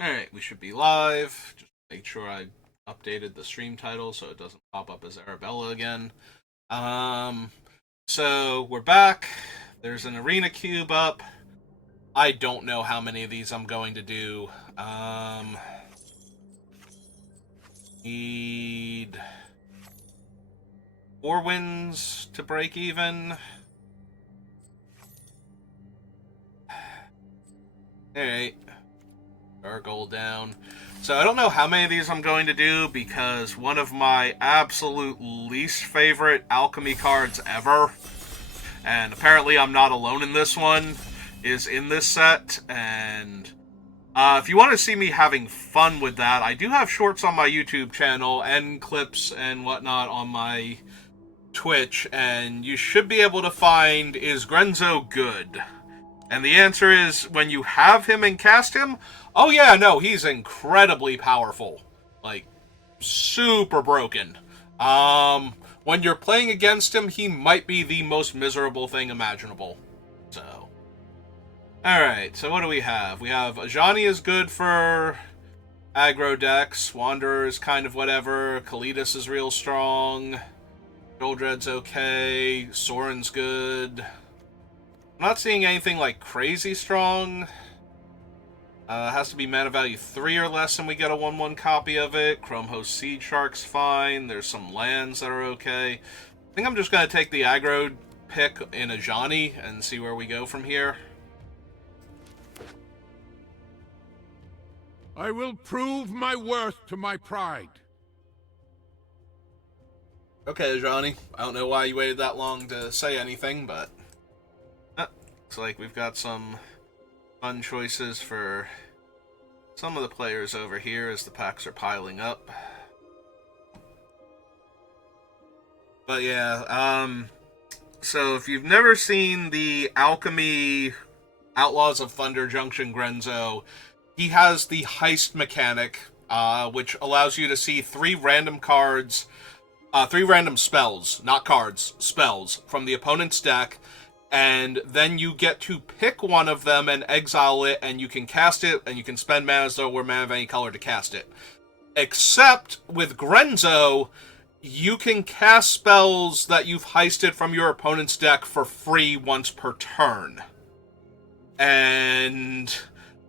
Alright, we should be live. Just make sure I updated the stream title so it doesn't pop up as Arabella again. Um, so we're back. There's an arena cube up. I don't know how many of these I'm going to do. Need 4 wins to break even. Alright. Our goal down. So I don't know how many of these I'm going to do because one of my absolute least favorite alchemy cards ever, and apparently I'm not alone in this one, is in this set. And if you want to see me having fun with that, I do have shorts on my YouTube channel and clips and whatnot on my Twitch, and you should be able to find, is Grenzo good? And the answer is, when you have him and cast him, oh yeah, no, he's incredibly powerful. Like, super broken. When you're playing against him, he might be the most miserable thing imaginable. So, alright, so what do we have? We have Ajani is good for aggro decks, Wanderer is kind of whatever, Kalidas is real strong, Goldred's okay, Soren's good. I'm not seeing anything like crazy strong. Has to be mana value 3 or less and we get a 1/1 copy of it. Chrome Host Seed Shark's fine. There's some lands that are okay. I think I'm just going to take the aggro pick in Ajani and see where we go from here. I will prove my worth to my pride. Okay, Ajani. I don't know why you waited that long to say anything, but looks like we've got some fun choices for some of the players over here as the packs are piling up. But yeah, so if you've never seen the Alchemy Outlaws of Thunder Junction Grenzo, he has the heist mechanic, which allows you to see 3 random cards, 3 random spells, not cards, spells, from the opponent's deck, and then you get to pick one of them and exile it, and you can cast it, and you can spend mana as though it were mana of any color to cast it. Except with Grenzo, you can cast spells that you've heisted from your opponent's deck for free once per turn. And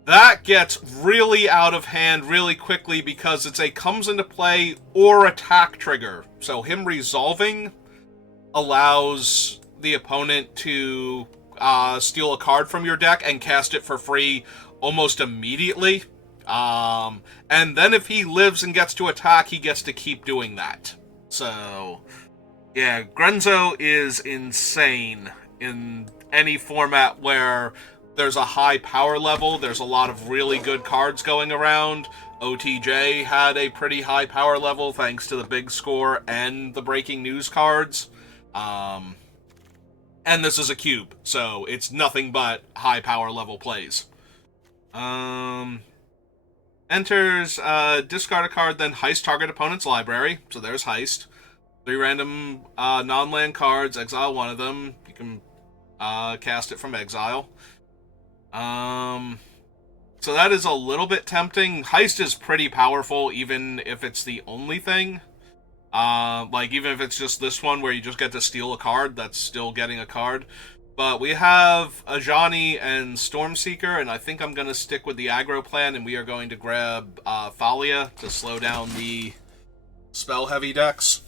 that gets really out of hand really quickly because it's a comes into play or attack trigger. So him resolving allows the opponent to steal a card from your deck and cast it for free almost immediately. And then if he lives and gets to attack, he gets to keep doing that. So, yeah, Grenzo is insane in any format where there's a high power level. There's a lot of really good cards going around. OTJ had a pretty high power level thanks to the big score and the breaking news cards. And this is a cube, so it's nothing but high power level plays. Enters, discard a card, then heist target opponent's library. So there's heist. 3 random non-land cards, exile one of them. You can cast it from exile. So that is a little bit tempting. Heist is pretty powerful, even if it's the only thing. Like, even if it's just this one where you just get to steal a card, that's still getting a card. But we have Ajani and Stormseeker, and I think I'm going to stick with the aggro plan, and we are going to grab Thalia to slow down the spell-heavy decks.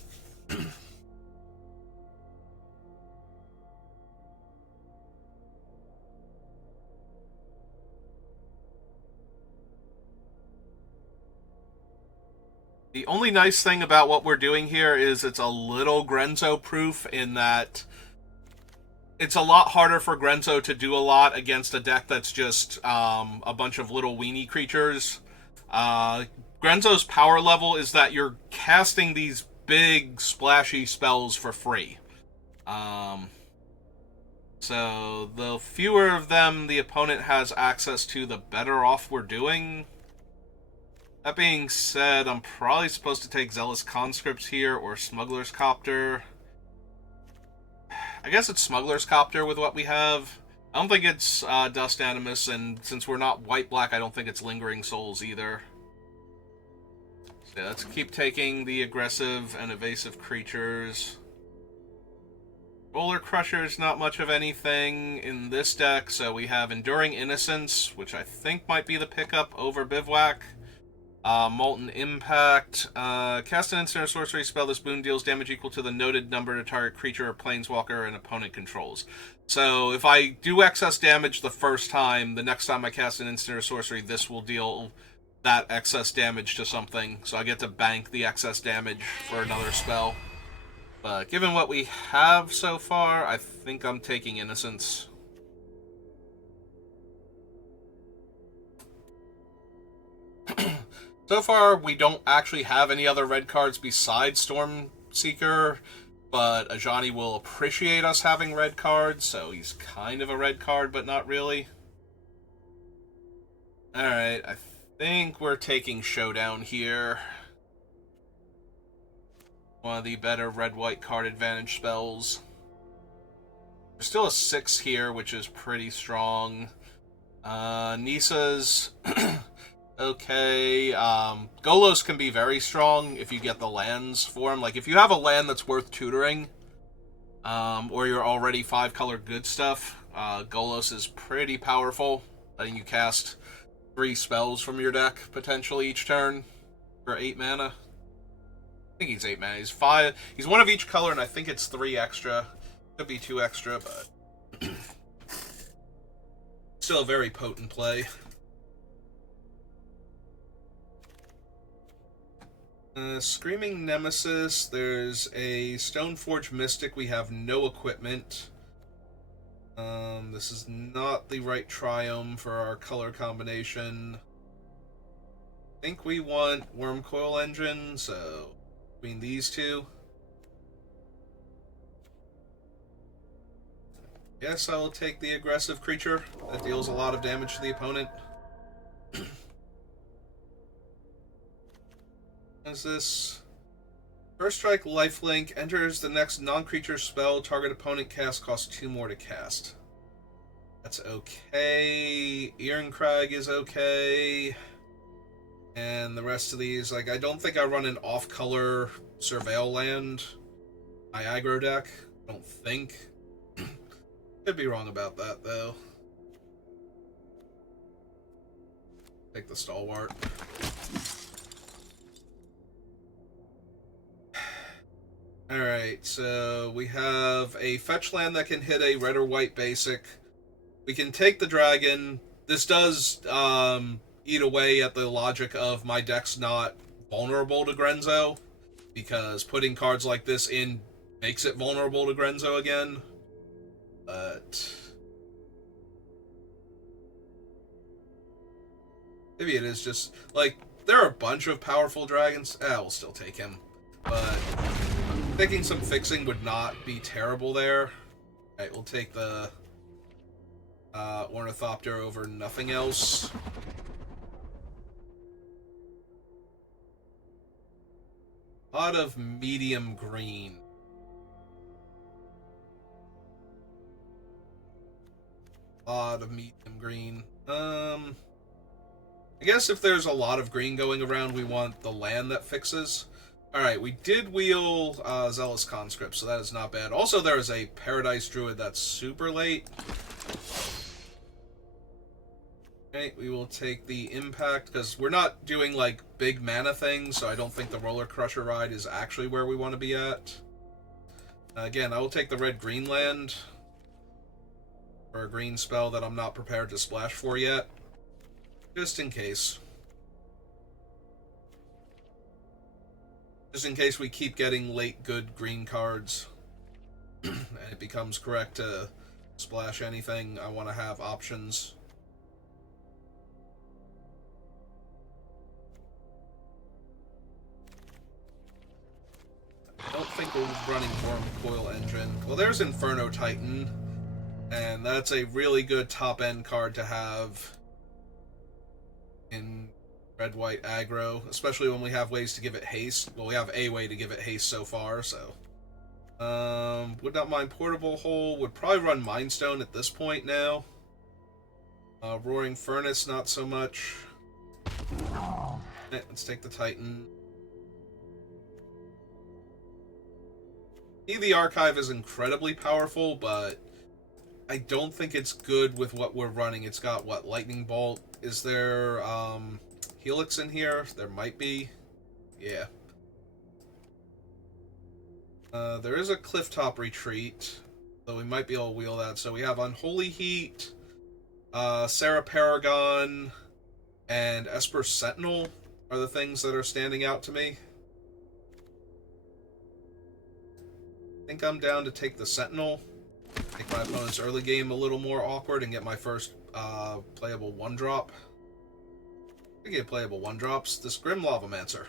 The only nice thing about what we're doing here is it's a little Grenzo-proof in that it's a lot harder for Grenzo to do a lot against a deck that's just a bunch of little weenie creatures. Grenzo's power level is that you're casting these big, splashy spells for free. So the fewer of them the opponent has access to, the better off we're doing. That being said, I'm probably supposed to take Zealous Conscripts here or Smuggler's Copter. I guess it's Smuggler's Copter with what we have. I don't think it's Dust Animus, and since we're not white-black, I don't think it's Lingering Souls either. So let's keep taking the aggressive and evasive creatures. Roller Crusher's not much of anything in this deck, so we have Enduring Innocence, which I think might be the pickup over Bivouac. Molten Impact. Cast an instant or sorcery spell. This boon deals damage equal to the noted number to target creature or planeswalker an opponent controls. So if I do excess damage the first time, the next time I cast an instant or sorcery, this will deal that excess damage to something. So I get to bank the excess damage for another spell. But given what we have so far, I think I'm taking Innocence. So far, we don't actually have any other red cards besides Stormseeker, but Ajani will appreciate us having red cards, so he's kind of a red card, but not really. Alright, I think we're taking Showdown here. One of the better red-white card advantage spells. There's still a 6 here, which is pretty strong. Nisa's okay. Golos can be very strong if you get the lands for him. Like, if you have a land that's worth tutoring, or you're already 5-color good stuff, Golos is pretty powerful, letting you cast 3 spells from your deck, potentially, each turn, for 8 mana. I think he's 8 mana. He's 5. He's 1 of each color, and I think it's 3 extra. Could be 2 extra, but still a very potent play. Screaming Nemesis. There's a Stoneforge Mystic. We have no equipment. This is not the right Triome for our color combination. I think we want Wormcoil Engine, so between these two. Yes, I will take the aggressive creature that deals a lot of damage to the opponent. What is this? First Strike Lifelink enters the next non-creature spell target opponent cast costs 2 more to cast. That's okay. Irencrag is okay. And the rest of these, like, I don't think I run an off-color Surveil land my aggro deck. I don't think. Could be wrong about that, though. Take the Stalwart. Alright, so we have a fetch land that can hit a red or white basic. We can take the dragon. This does eat away at the logic of my deck's not vulnerable to Grenzo, because putting cards like this in makes it vulnerable to Grenzo again. But maybe it is just, like, there are a bunch of powerful dragons. We'll still take him. But taking some fixing would not be terrible there. Alright, we'll take the Ornithopter over nothing else. A lot of medium green. A lot of medium green. I guess if there's a lot of green going around, we want the land that fixes. Alright, we did wheel Zealous Conscript, so that is not bad. Also, there is a Paradise Druid that's super late. Okay, we will take the Impact, because we're not doing, like, big mana things, so I don't think the Roller Crusher ride is actually where we want to be at. Again, I will take the red-green land for a green spell that I'm not prepared to splash for yet, just in case. Just in case we keep getting late good green cards and it becomes correct to splash anything, I want to have options. I don't think we're running Wormcoil Engine. Well, there's Inferno Titan, and that's a really good top-end card to have in red-white aggro, especially when we have ways to give it haste. Well, we have a way to give it haste so far, so Would not mind Portable Hole. Would probably run Mind Stone at this point now. Roaring Furnace, not so much. Let's take the Titan. The Archive is incredibly powerful, but I don't think it's good with what we're running. It's got, what, Lightning Bolt? Is there, Helix in here? There might be. Yeah. There is a Clifftop Retreat, though we might be able to wheel that. So we have Unholy Heat, Sarah Paragon, and Esper Sentinel are the things that are standing out to me. I think I'm down to take the Sentinel, make my opponent's early game a little more awkward, and get my first playable 1-drop. I get playable 1-drops. This Grim Lavamancer.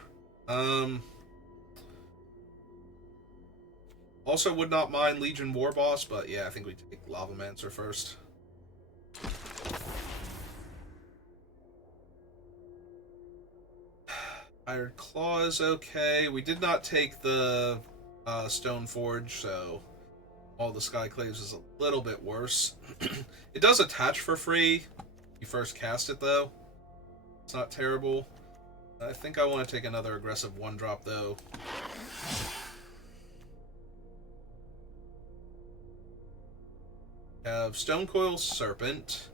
Also would not mind Legion War Boss, but yeah, I think we take Lavamancer first. Iron Claw is okay. We did not take the Stoneforge, so all the Skyclaves is a little bit worse. It does attach for free. You first cast it, though. It's not terrible. I think I want to take another aggressive 1-drop, though. Have Stonecoil Serpent.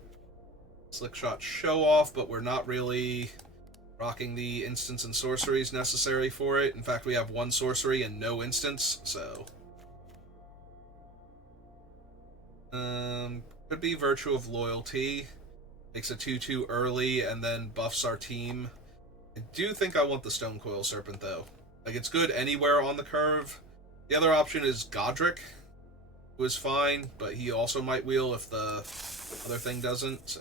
Slickshot Show Off, but we're not really rocking the instants and sorceries necessary for it. In fact, we have 1 sorcery and no instants, so... could be Virtue of Loyalty. Makes a 2/2 early and then buffs our team. I do think I want the Stonecoil Serpent, though. Like, it's good anywhere on the curve. The other option is Godric, who is fine, but he also might wheel if the other thing doesn't, so...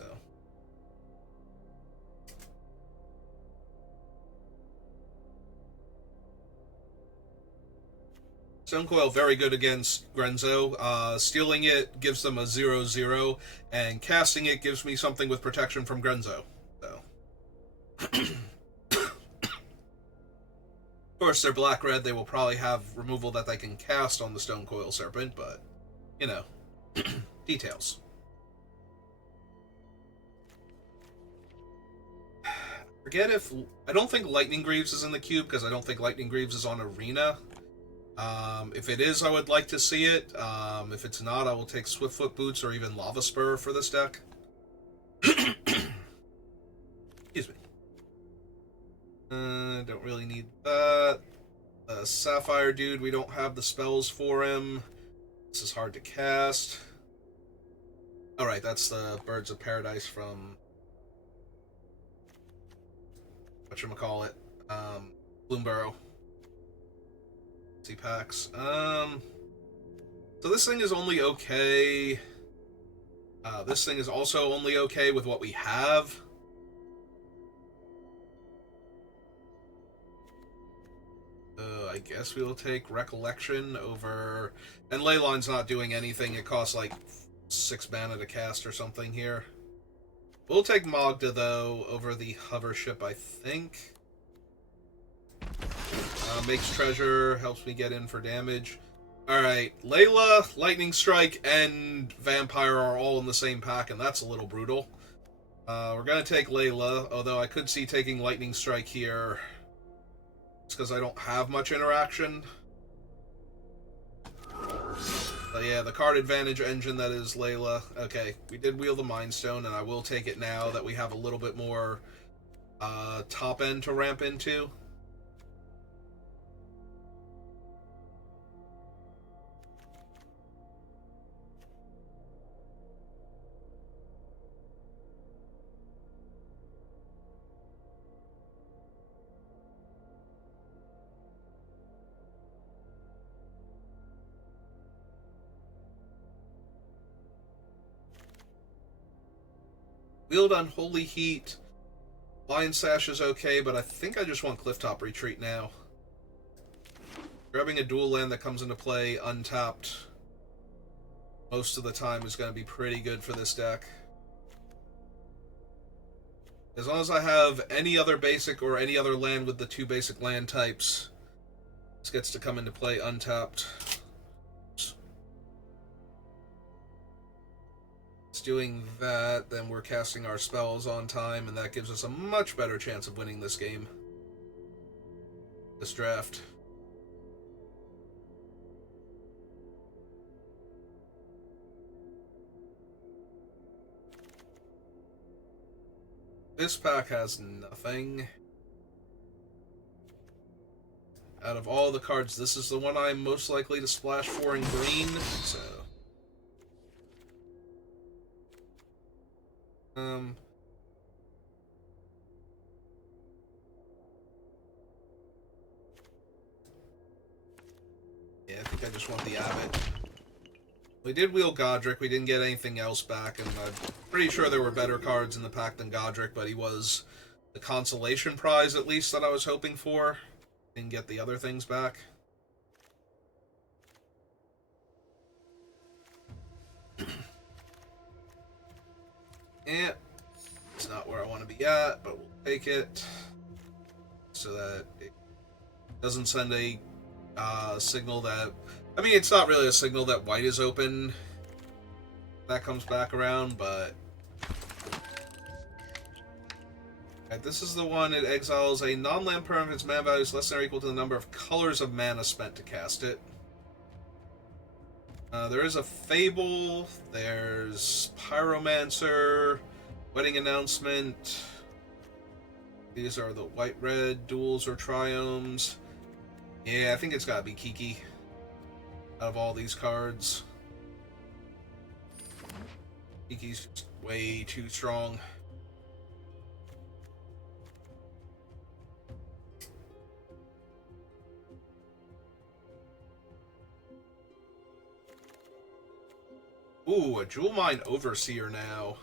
Stonecoil, very good against Grenzo. Stealing it gives them a 0/0, and casting it gives me something with protection from Grenzo. So. Of course, they're black-red. They will probably have removal that they can cast on the Stonecoil Serpent, but, you know, details. Forget if... I don't think Lightning Greaves is in the cube, because I don't think Lightning Greaves is on Arena. If it is, I would like to see it. If it's not, I will take Swiftfoot Boots or even Lava Spur for this deck. Excuse me. Don't really need that. Sapphire Dude, we don't have the spells for him. This is hard to cast. Alright, that's the Birds of Paradise from... whatchamacallit? Bloomburrow. Packs. So this thing is only okay. This thing is also only okay with what we have. I guess we will take Recollection over... And Leyline's not doing anything. It costs like 6 mana to cast or something here. We'll take Magda, though, over the Hover Ship, I think. Makes Treasure, helps me get in for damage. Alright, Layla, Lightning Strike, and Vampire are all in the same pack, and that's a little brutal. We're gonna take Layla, although I could see taking Lightning Strike here. Just because I don't have much interaction. But yeah, the card advantage engine that is Layla. Okay, we did wheel the Mind Stone, and I will take it now that we have a little bit more top end to ramp into. Wheeled Unholy Heat. Lion Sash is okay, but I think I just want Clifftop Retreat now. Grabbing a dual land that comes into play untapped most of the time is going to be pretty good for this deck. As long as I have any other basic or any other land with the 2 basic land types, this gets to come into play untapped. doing that, then we're casting our spells on time, and that gives us a much better chance of winning this game. This draft. This pack has nothing. Out of all the cards, this is the one I'm most likely to splash for in green, so... Yeah, I think I just want the Abbot. We did wheel Godric, we didn't get anything else back, and I'm pretty sure there were better cards in the pack than Godric, but he was the consolation prize, at least, that I was hoping for. Didn't get the other things back. Yeah, it's not where I want to be at, but we'll take it so that it doesn't send a signal that... I mean, it's not really a signal that white is open. That comes back around, but... Alright, this is the one. It exiles a non-land permanent if its mana value is less than or equal to the number of colors of mana spent to cast it. There is a Fable, there's Pyromancer, Wedding Announcement. These are the white-red duels or triomes. Yeah, I think it's gotta be Kiki out of all these cards. Kiki's just way too strong. Ooh, a Jewel Mine Overseer now.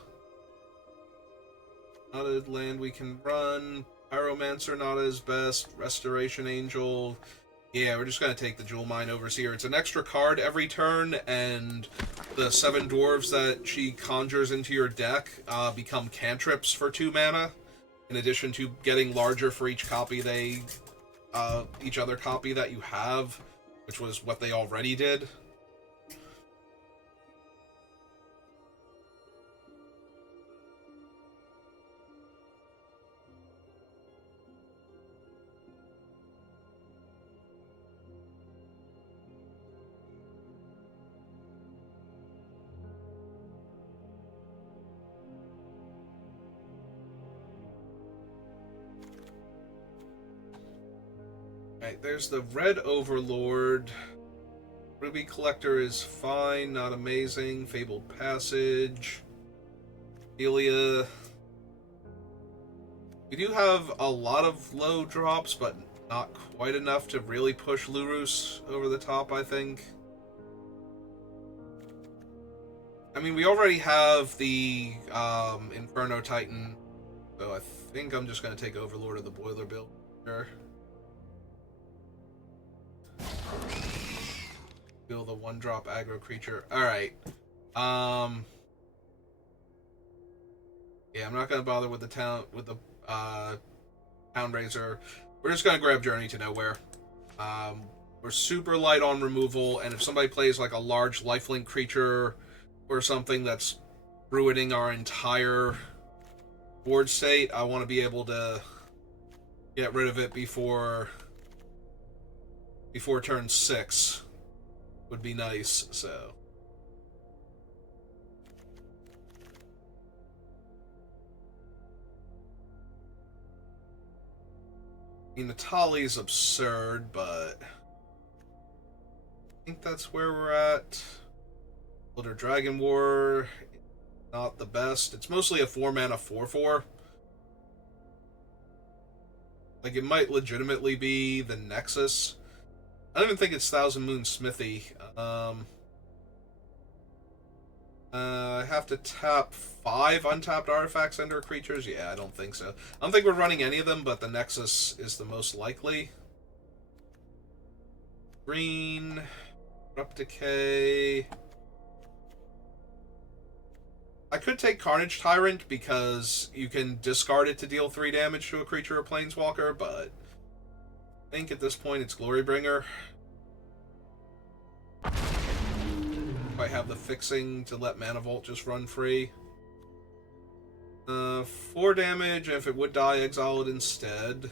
Not a land we can run. Pyromancer not as best. Restoration Angel. Yeah, we're just going to take the Jewel Mine Overseer. It's an extra card every turn, and the 7 dwarves that she conjures into your deck become cantrips for 2 mana, in addition to getting larger for each copy each other copy that you have, which was what they already did. Alright, there's the Red Overlord. Ruby Collector is fine, not amazing. Fabled Passage. Delia. We do have a lot of low drops, but not quite enough to really push Lurus over the top, I think. I mean, we already have the Inferno Titan, so I think I'm just going to take Overlord of the Boiler build. Sure. Build a 1-drop aggro creature. Alright. Yeah, I'm not gonna bother with the Town Raiser. We're just gonna grab Journey to Nowhere. We're super light on removal, and if somebody plays like a large lifelink creature or something that's ruining our entire board state, I want to be able to get rid of it before turn 6 would be nice, so. I mean, Natali's absurd, but I think that's where we're at. Elder Dragon War, not the best. It's mostly a 4-mana 4/4. Like, it might legitimately be the Nexus. I don't even think it's Thousand Moon Smithy. I have to tap 5 untapped artifacts under creatures? Yeah, I don't think so. I don't think we're running any of them, but the Nexus is the most likely. Green. Corrupt Decay. I could take Carnage Tyrant because you can discard it to deal 3 damage to a creature or planeswalker, but I think at this point it's Glorybringer. If I have the fixing to let Mana Vault just run free. 4 damage, and if it would die, exile it instead.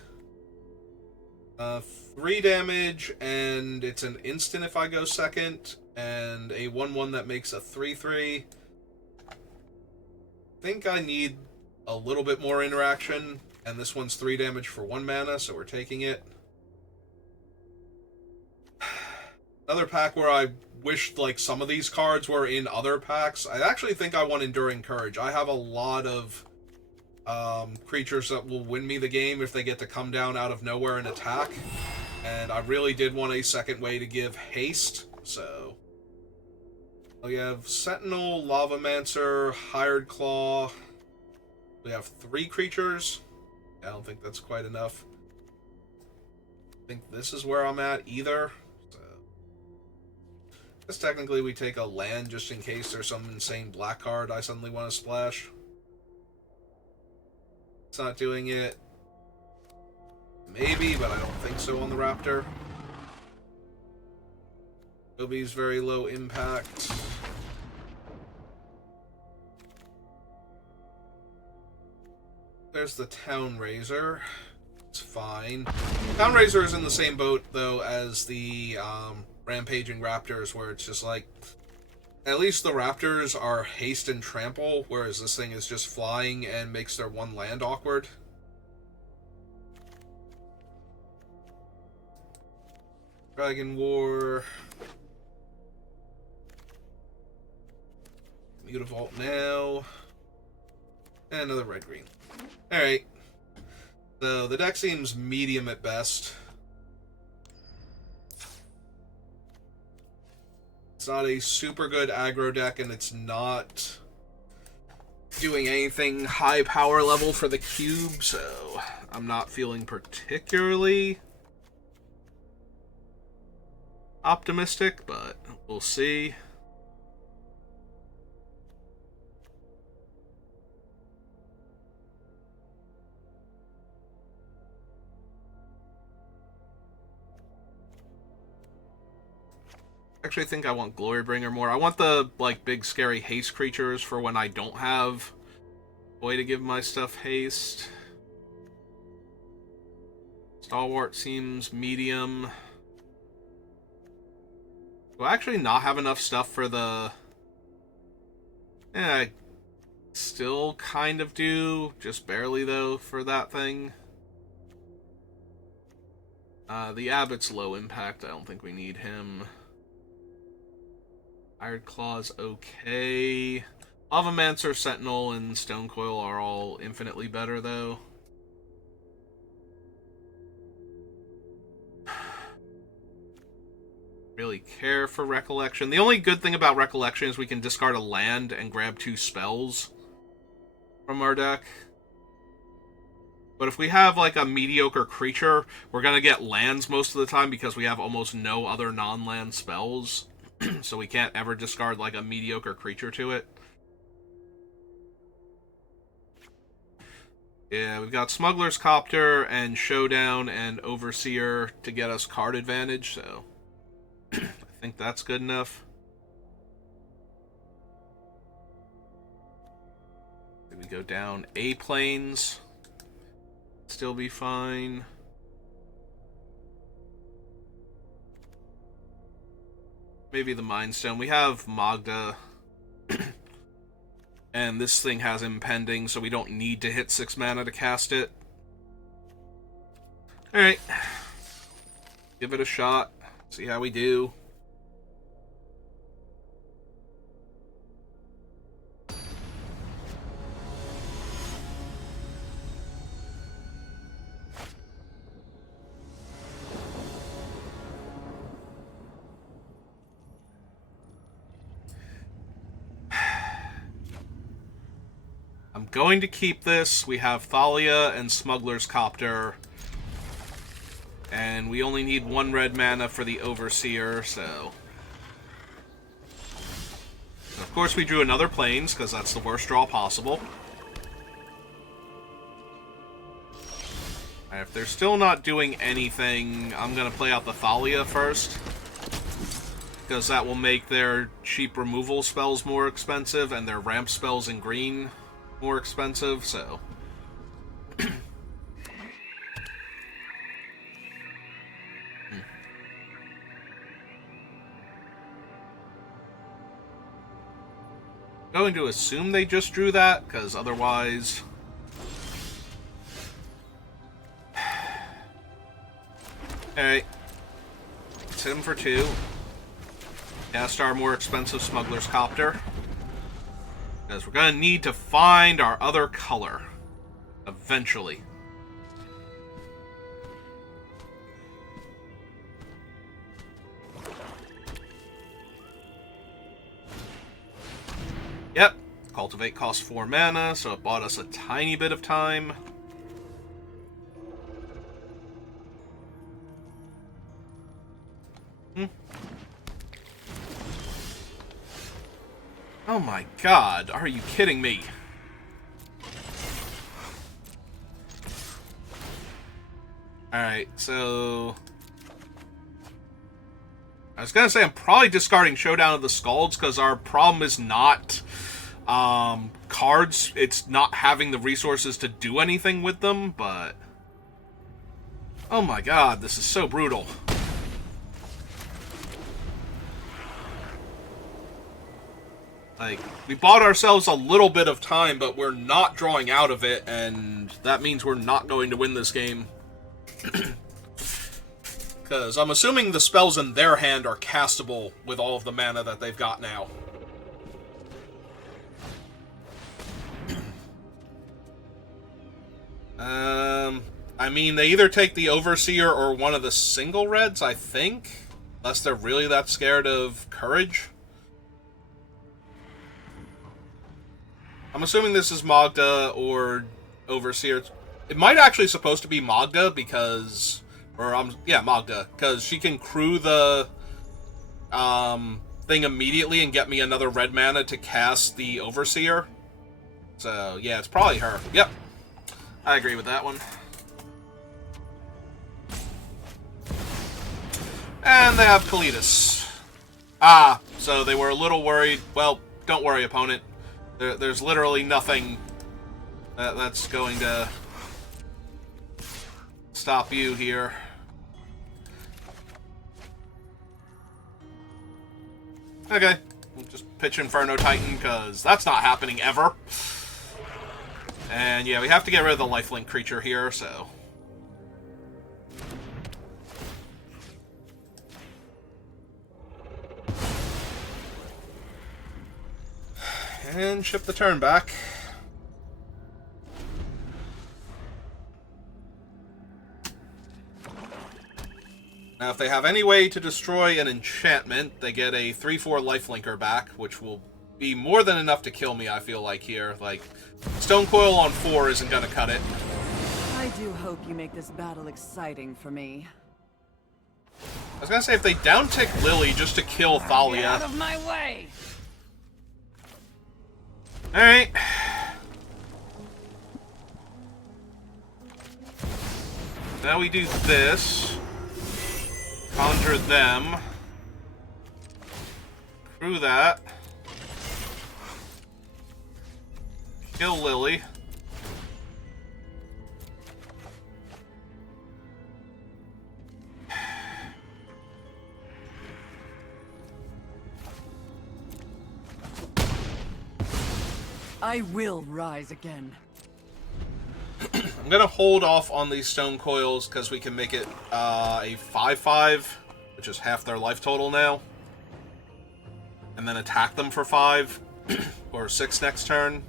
3 damage, and it's an instant if I go second, and a 1/1 that makes a 3/3. I think I need a little bit more interaction, and this one's 3 damage for 1 mana, so we're taking it. Another pack where I wished, like, some of these cards were in other packs. I actually think I want Enduring Courage. I have a lot of creatures that will win me the game if they get to come down out of nowhere and attack. And I really did want a second way to give haste, so... We have Sentinel, Lavamancer, Hired Claw. We have 3 creatures. I don't think that's quite enough. I think this is where I'm at either. So, I guess technically we take a land just in case there's some insane black card I suddenly want to splash. It's not doing it. Maybe, but I don't think so on the Raptor. Gobi's very low impact. There's the Town Razor. It's fine. Town Razor is in the same boat, though, as the Rampaging Raptors, where it's just like... At least the Raptors are haste and trample, whereas this thing is just flying and makes their 1 land awkward. Dragon War. Mutavault now. And another red-green. Alright. So, the deck seems medium at best. It's not a super good aggro deck, and it's not doing anything high power level for the cube, so I'm not feeling particularly optimistic, but we'll see. Actually, I think I want Glorybringer more. I want the, like, big scary haste creatures for when I don't have a way to give my stuff haste. Stalwart seems medium. Do I actually not have enough stuff for the... Yeah, I still kind of do. Just barely, though, for that thing. The Abbot's low impact. I don't think we need him. Iron Claw's okay. Lavamancer, Sentinel, and Stonecoil are all infinitely better, though. Really care for Recollection. The only good thing about Recollection is we can discard a land and grab 2 spells from our deck. But if we have, like, a mediocre creature, we're gonna get lands most of the time because we have almost no other non-land spells. So we can't ever discard, like, a mediocre creature to it. Yeah, we've got Smuggler's Copter and Showdown and Overseer to get us card advantage, so I think that's good enough. We go down A-planes. Still be fine. Maybe the Mind Stone. We have Magda. And this thing has Impending, so we don't need to hit 6 mana to cast it. Alright. Give it a shot. See how we do. I'm going to keep this. We have Thalia and Smuggler's Copter. And we only need 1 red mana for the Overseer, so... Of course we drew another Plains, because that's the worst draw possible. And if they're still not doing anything, I'm going to play out the Thalia first. Because that will make their cheap removal spells more expensive, and their ramp spells in green more expensive, so... Going to assume they just drew that, because otherwise... Alright. Let's hit him for 2. Cast our more expensive Smuggler's Copter. Because we're going to need to find our other color. Eventually. Yep. Cultivate costs 4 mana, so it bought us a tiny bit of time. Oh my god, are you kidding me? Alright, so... I was gonna say I'm probably discarding Showdown of the Skalds, because our problem is not cards. It's not having the resources to do anything with them, but... Oh my god, this is so brutal. Like, we bought ourselves a little bit of time, but we're not drawing out of it, and that means we're not going to win this game. Because I'm assuming the spells in their hand are castable with all of the mana that they've got now. I mean, they either take the Overseer or one of the single reds, I think. Unless they're really that scared of Courage. I'm assuming this is Magda or Overseer. It might actually supposed to be Magda because... yeah, Magda. Because she can crew the thing immediately and get me another red mana to cast the Overseer. So, yeah, it's probably her. Yep. I agree with that one. And they have Kalitas. Ah, so they were a little worried. Well, don't worry, opponent. There's literally nothing that's going to stop you here. Okay, we'll just pitch Inferno Titan, because that's not happening ever. And yeah, we have to get rid of the lifelink creature here, so... And ship the turn back. Now, if they have any way to destroy an enchantment, they get a 3/4 lifelinker back, which will be more than enough to kill me, I feel like, here. Like, Stone Coil on 4 isn't gonna cut it. I do hope you make this battle exciting for me. I was gonna say, if they downtick Lily just to kill Thalia... Get out of my way! Alright. Now we do this. Conjure them. Through that. Kill Lily. I will rise again. I'm gonna hold off on these stone coils because we can make it a 5/5, which is half their life total now. And then attack them for 5 or 6 next turn.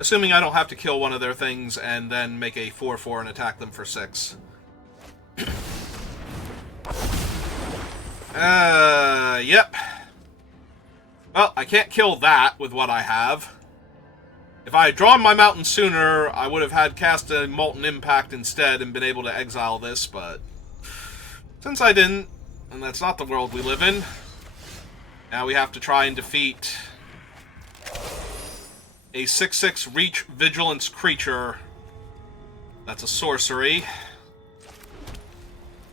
Assuming I don't have to kill one of their things and then make a 4/4 and attack them for 6. Yep. Well, I can't kill that with what I have. If I had drawn my mountain sooner, I would have had cast a Molten Impact instead and been able to exile this, but since I didn't, and that's not the world we live in, now we have to try and defeat a 6/6 Reach Vigilance creature. That's a sorcery.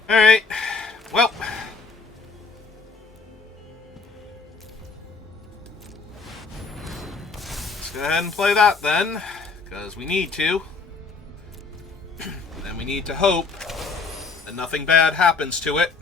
Alright. Well, Go ahead and play that then, because we need to. And we need to hope that nothing bad happens to it.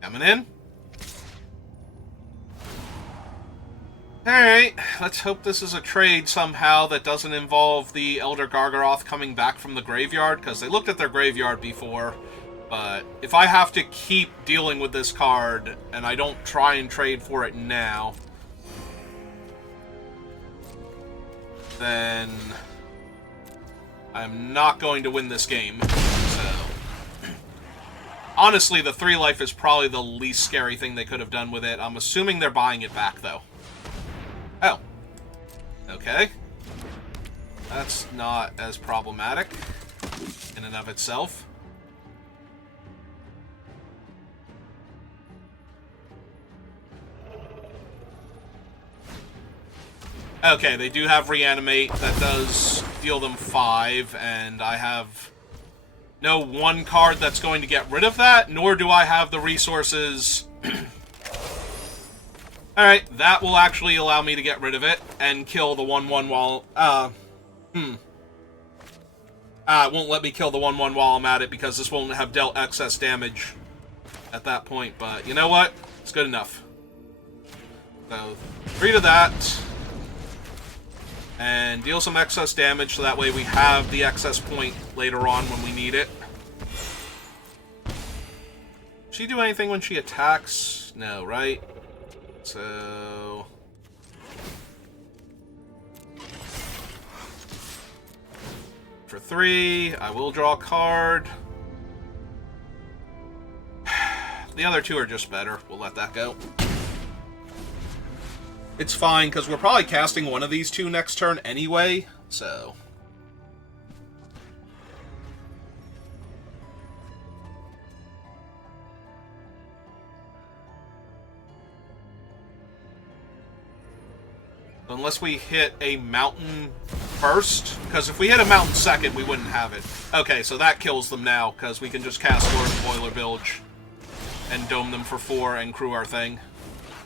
Coming in. Alright, let's hope this is a trade somehow that doesn't involve the Elder Gargaroth coming back from the graveyard, because they looked at their graveyard before. But if I have to keep dealing with this card, and I don't try and trade for it now, then I'm not going to win this game. So, honestly, the 3 life is probably the least scary thing they could have done with it. I'm assuming they're buying it back, though. Oh. Okay. That's not as problematic in and of itself. Okay, they do have Reanimate. That does deal them 5, and I have no 1 card that's going to get rid of that, nor do I have the resources. Alright, that will actually allow me to get rid of it and kill the 1/1 while... it won't let me kill the 1/1 while I'm at it because this won't have dealt excess damage at that point, but you know what? It's good enough. So, 3 to that. And deal some excess damage so that way we have the excess point later on when we need it. Does she do anything when she attacks? No, right? So... for 3, I will draw a card. The other 2 are just better. We'll let that go. It's fine, because we're probably casting one of these 2 next turn anyway, so... unless we hit a mountain first, because if we hit a mountain second, we wouldn't have it. Okay, so that kills them now, because we can just cast Lord of Boiler Bilge and dome them for 4 and crew our thing.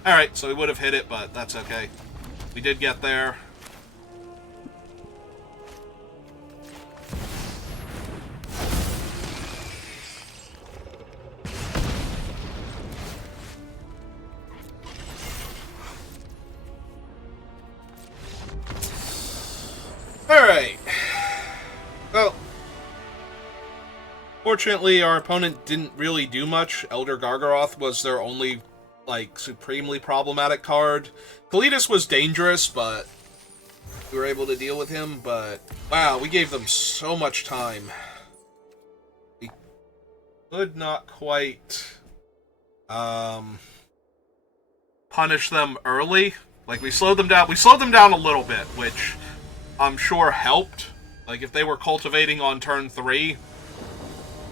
Alright, so we would have hit it, but that's okay. We did get there. Alright. Well, fortunately, our opponent didn't really do much. Elder Gargaroth was their only, like, supremely problematic card. Kalitas was dangerous, but we were able to deal with him, but wow, we gave them so much time. We could not quite punish them early. Like, we slowed them down. We slowed them down a little bit, which I'm sure helped. Like, if they were cultivating on turn 3,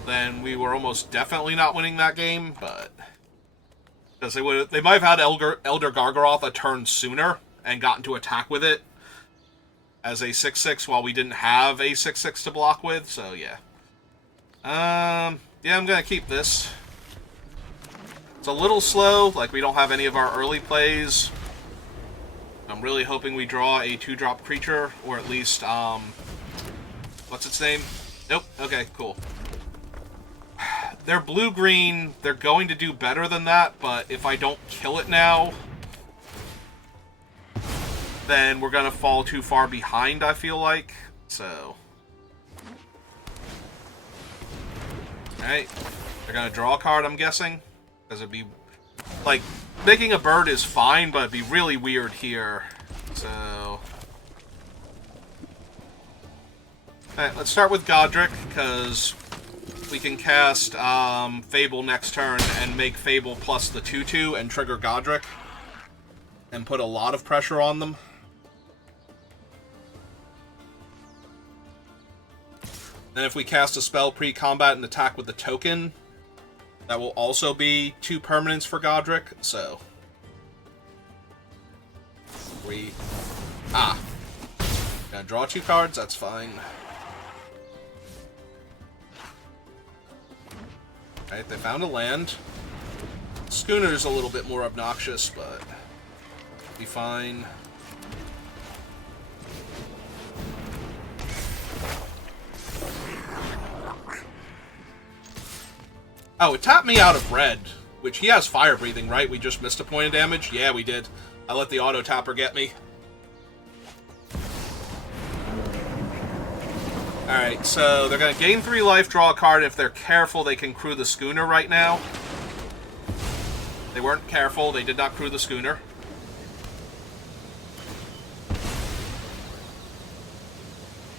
then we were almost definitely not winning that game, but... because they might have had Elder Gargaroth a turn sooner and gotten to attack with it as a 6/6 while we didn't have a 6/6 to block with, so yeah. Yeah, I'm gonna keep this. It's a little slow, like we don't have any of our early plays. I'm really hoping we draw a 2-drop creature, or at least, what's its name? Nope, okay, cool. They're blue-green, they're going to do better than that, but if I don't kill it now, then we're going to fall too far behind, I feel like. So. Alright. They're going to draw a card, I'm guessing. Because it'd be... like, making a bird is fine, but it'd be really weird here. So... alright, let's start with Godric, because we can cast Fable next turn and make Fable plus the 2/2 and trigger Godric. And put a lot of pressure on them. Then if we cast a spell pre-combat and attack with the token, that will also be 2 permanents for Godric, so... Gonna draw 2 cards, that's fine. Alright, they found a land. Schooner's a little bit more obnoxious, but... be fine. Oh, it tapped me out of red, which he has fire breathing, right? We just missed a point of damage? Yeah, we did. I let the auto tapper get me. Alright, so they're going to gain 3 life, draw a card. If they're careful, they can crew the schooner right now. They weren't careful. They did not crew the schooner.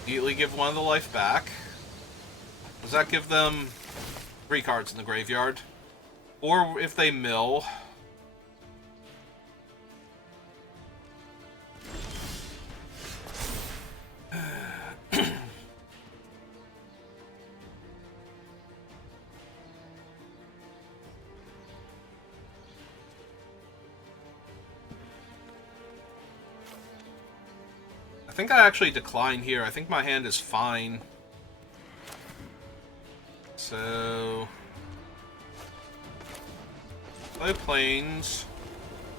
Immediately give 1 of the life back. Does that give them 3 cards in the graveyard? Or if they mill... I think I actually decline here. I think my hand is fine. So... play planes.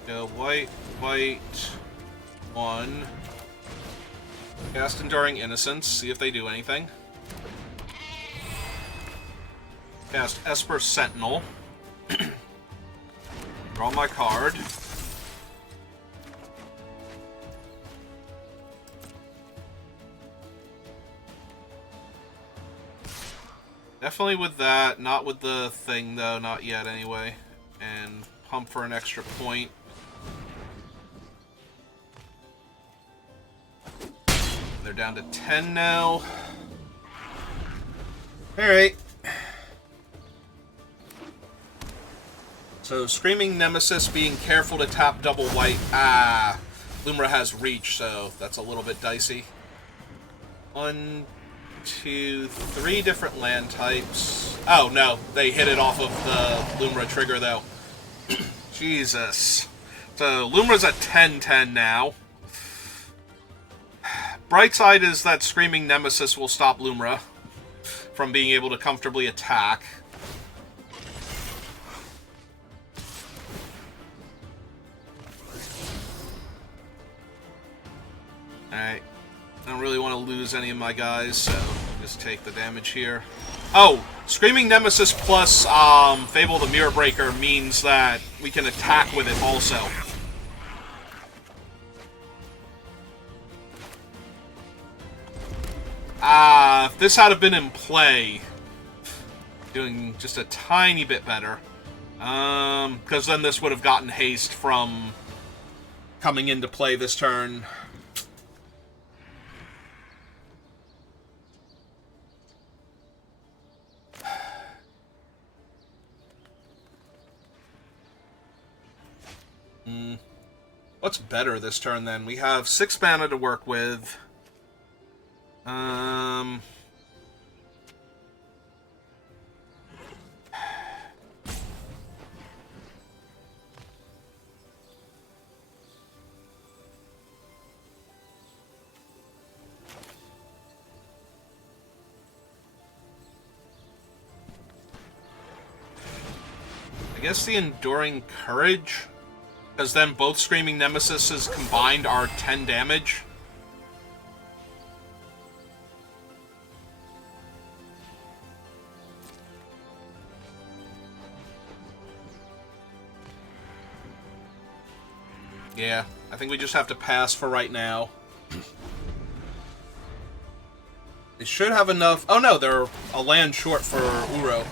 Go white, white, 1. Cast Enduring Innocence, see if they do anything. Cast Esper Sentinel. Draw my card. Definitely with that, not with the thing though, not yet anyway. And pump for an extra point. They're down to 10 now. Alright. So, Screaming Nemesis being careful to tap double white. Ah, Lumra has reach, so that's a little bit dicey. 1, 2, 3 different land types. Oh, no. They hit it off of the Lumra trigger, though. Jesus. So, Lumra's at 10-10 now. Bright side is that Screaming Nemesis will stop Lumra from being able to comfortably attack. Alright. I don't really want to lose any of my guys, so just take the damage here. Oh! Screaming Nemesis plus Fable the Mirror Breaker means that we can attack with it also. If this had been in play, doing just a tiny bit better. Because then this would have gotten haste from coming into play this turn. What's better this turn, then? We have 6 mana to work with. I guess the Enduring Courage, because then both Screaming Nemesises combined are 10 damage. Yeah, I think we just have to pass for right now. They should have enough... Oh no, they're a land short for Uro.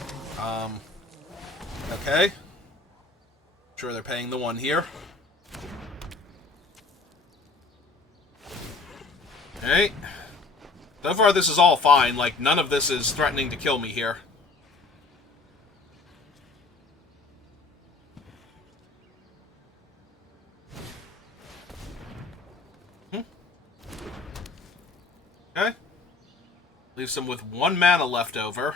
Okay. Sure, they're paying the 1 here. Okay. So far, this is all fine. Like, none of this is threatening to kill me here. Okay. Leaves them with 1 mana left over.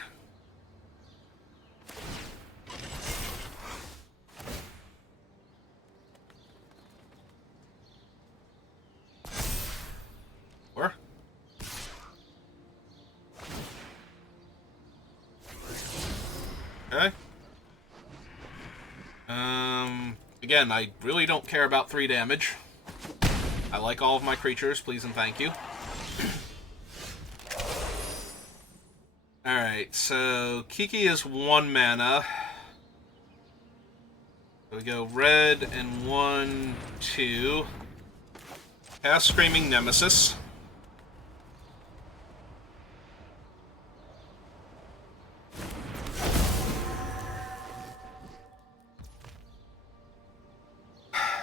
Or okay. Again, I really don't care about 3 damage. I like all of my creatures, please and thank you. Alright, so Kiki is 1 mana. So we go red and 1, 2. Cast Screaming Nemesis.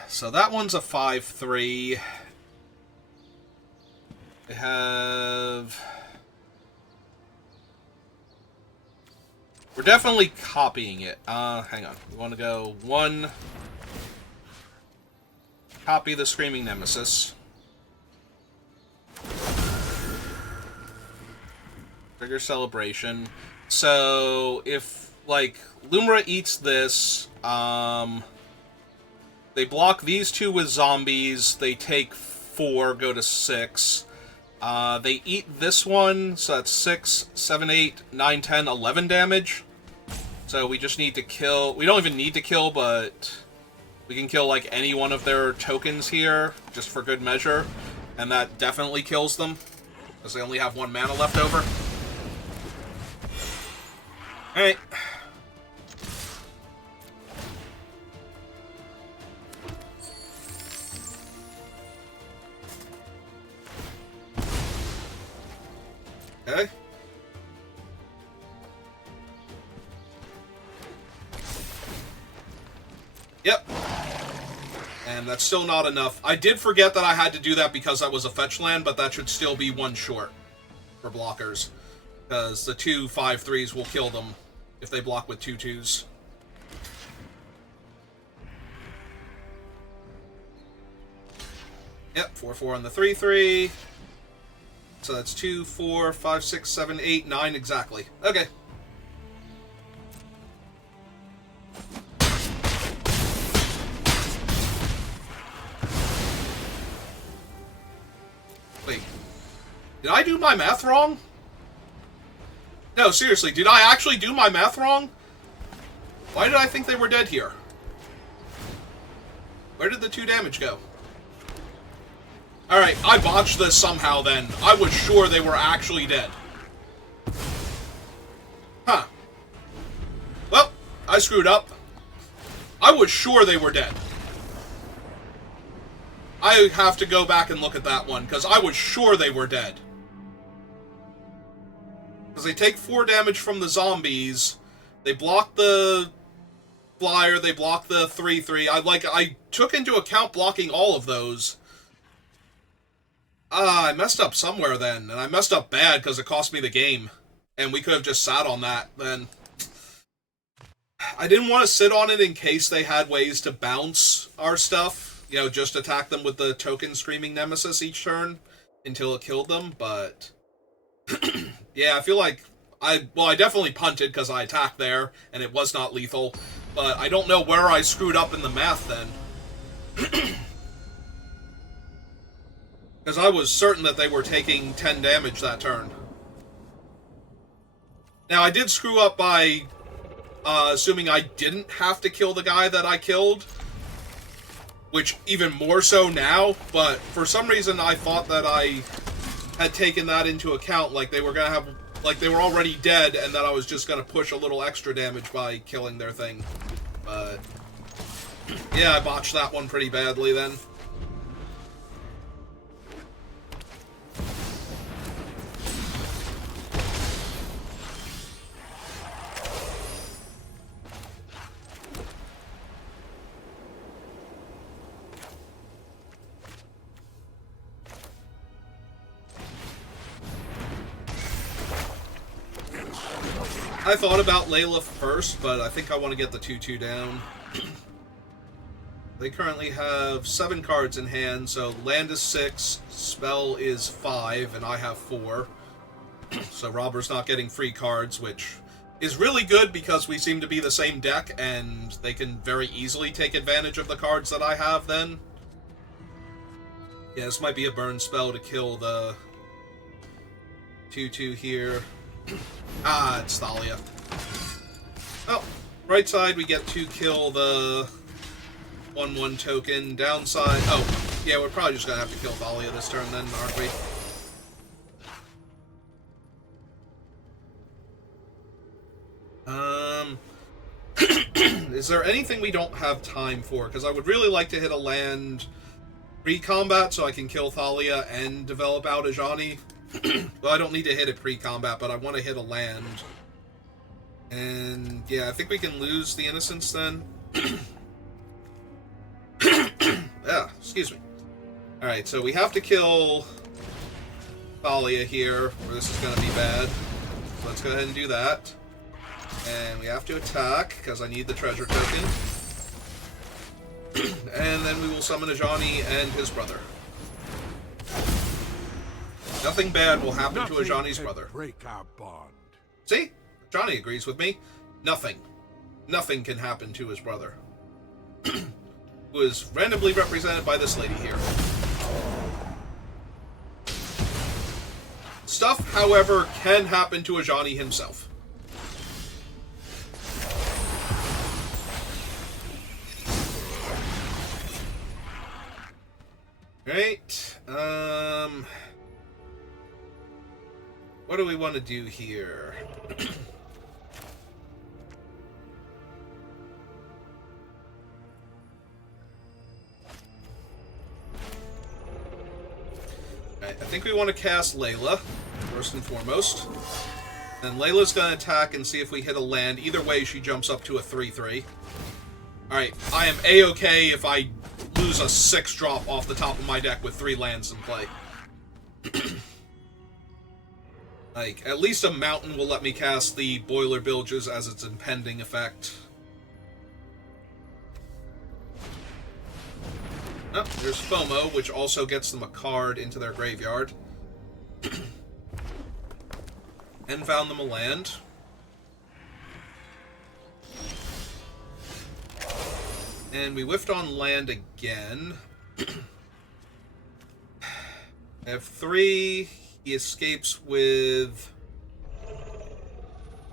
So that one's a 5/3. They have... We're definitely copying it. Hang on. We want to go 1... Copy the Screaming Nemesis. Trigger Celebration. So, if, like, Lumra eats this, they block these 2 with zombies, they take 4, go to 6. They eat this one, so that's 6, 7, 8, 9, 10, 11 damage. So we just need to kill... We don't even need to kill, but we can kill, like, any one of their tokens here, just for good measure. And that definitely kills them, because they only have 1 mana left over. Alright. Okay. Yep. And that's still not enough. I did forget that I had to do that because that was a fetch land, but that should still be 1 short for blockers. Because the 2 5/3s will kill them if they block with 2 2s. Yep, 4/4 on the 3/3. So that's 2, 4, 5, 6, 7, 8, 9 exactly. Okay. Wait. Did I do my math wrong? No, seriously, did I actually do my math wrong? Why did I think they were dead here? Where did the 2 damage go? Alright, I botched this somehow then. I was sure they were actually dead. Huh. Well, I screwed up. I was sure they were dead. I have to go back and look at that one, because I was sure they were dead. Because they take 4 damage from the zombies. They block the flyer, they block the 3/3. I took into account blocking all of those. I messed up somewhere then, and I messed up bad because it cost me the game. And we could have just sat on that then. I didn't want to sit on it in case they had ways to bounce our stuff. You know, just attack them with the token Screaming Nemesis each turn until it killed them, but... yeah, I feel like... I definitely punted because I attacked there, and it was not lethal. But I don't know where I screwed up in the math then. Because I was certain that they were taking 10 damage that turn. Now, I did screw up by assuming I didn't have to kill the guy that I killed. Which, even more so now. But for some reason, I thought that I had taken that into account. Like, they were going to have... Like, they were already dead, and that I was just going to push a little extra damage by killing their thing. But... yeah, I botched that one pretty badly then. I thought about Layla first, but I think I want to get the 2/2 down. They currently have 7 cards in hand, so land is 6, spell is 5, and I have 4. So Robber's not getting free cards, which is really good because we seem to be the same deck, and they can very easily take advantage of the cards that I have then. Yeah, this might be a burn spell to kill the 2/2 here. Ah, it's Thalia. Oh, right side we get to kill the 1/1 token. Downside... Oh, yeah, we're probably just gonna have to kill Thalia this turn then, aren't we? Is there anything we don't have time for? Because I would really like to hit a land pre-combat so I can kill Thalia and develop out Ajani. Well, I don't need to hit it pre-combat, but I want to hit a land. And, yeah, I think we can lose the Innocence then. Yeah, excuse me. Alright, so we have to kill Thalia here, or this is going to be bad. So let's go ahead and do that. And we have to attack, because I need the treasure token. And then we will summon Ajani and his brother. Nothing bad will happen to Ajani's brother. Break our bond. See? Ajani agrees with me. Nothing. Nothing can happen to his brother. Who is randomly represented by this lady here. Stuff, however, can happen to Ajani himself. Right. What do we want to do here? Right, I think we want to cast Layla, first and foremost. Then Layla's going to attack and see if we hit a land. Either way, she jumps up to a 3/3. Alright, I am A-okay if I lose a 6-drop off the top of my deck with 3 lands in play. Like, at least a mountain will let me cast the Boiler Bilges as its impending effect. Oh, there's FOMO, which also gets them a card into their graveyard. And found them a land. And we whiffed on land again. I have 3. He escapes with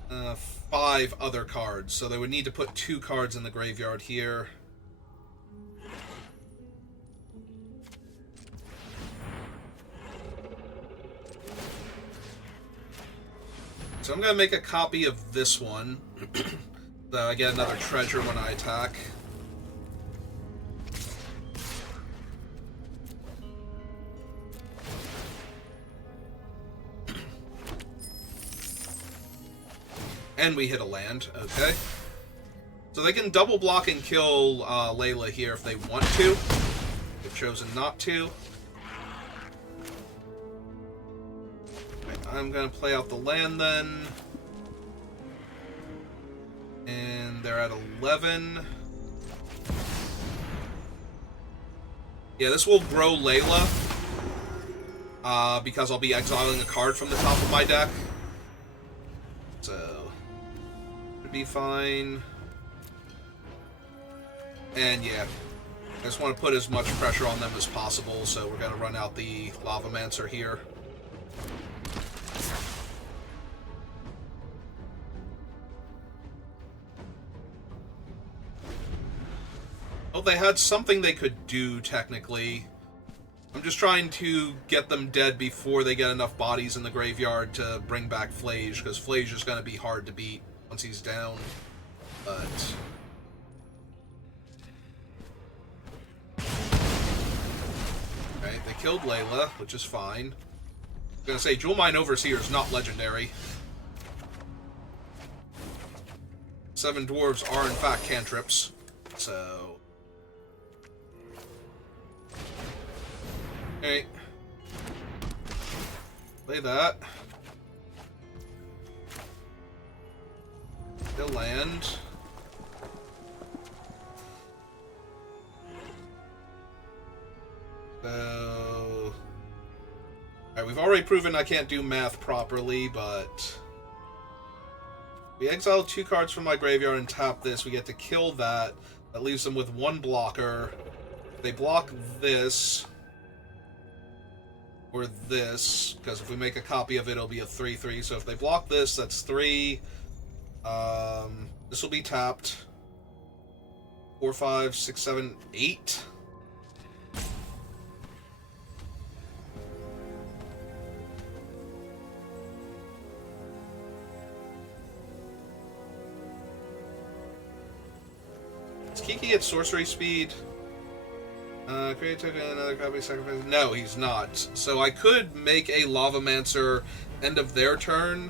5 other cards. So they would need to put 2 cards in the graveyard here. So I'm going to make a copy of this one. So I get another treasure when I attack. And we hit a land, okay. So they can double block and kill Layla here if they want to. They've chosen not to. Okay, I'm going to play out the land then. And they're at 11. Yeah, this will grow Layla. Because I'll be exiling a card from the top of my deck. So... be fine. And yeah, I just want to put as much pressure on them as possible, so we're going to run out the Lavamancer here. Well, they had something they could do, technically. I'm just trying to get them dead before they get enough bodies in the graveyard to bring back Flage, because Flage is going to be hard to beat once he's down, but... Okay, they killed Layla, which is fine. I was gonna say, Jewel Mine Overseer is not legendary. 7 dwarves are in fact cantrips, so... Okay. Play that. The land. So Alright, we've already proven I can't do math properly, but... We exile 2 cards from my graveyard and tap this. We get to kill that. That leaves them with 1 blocker. They block this. Or this. Because if we make a copy of it, it'll be a 3/3. So if they block this, that's 3. This will be tapped. 4, 5, 6, 7, 8. Does Kiki get sorcery speed? Create token, another copy, sacrifice. No, he's not. So I could make a Lavamancer end of their turn.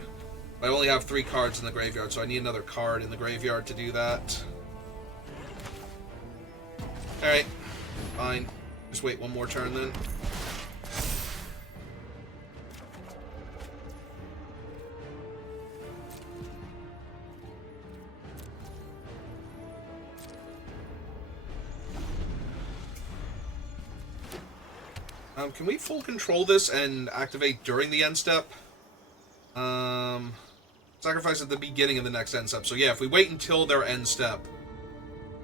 But I only have 3 cards in the graveyard, so I need another card in the graveyard to do that. Alright, fine. Just wait one more turn then. Can we full control this and activate during the end step? Sacrifice at the beginning of the next end step. So yeah, if we wait until their end step,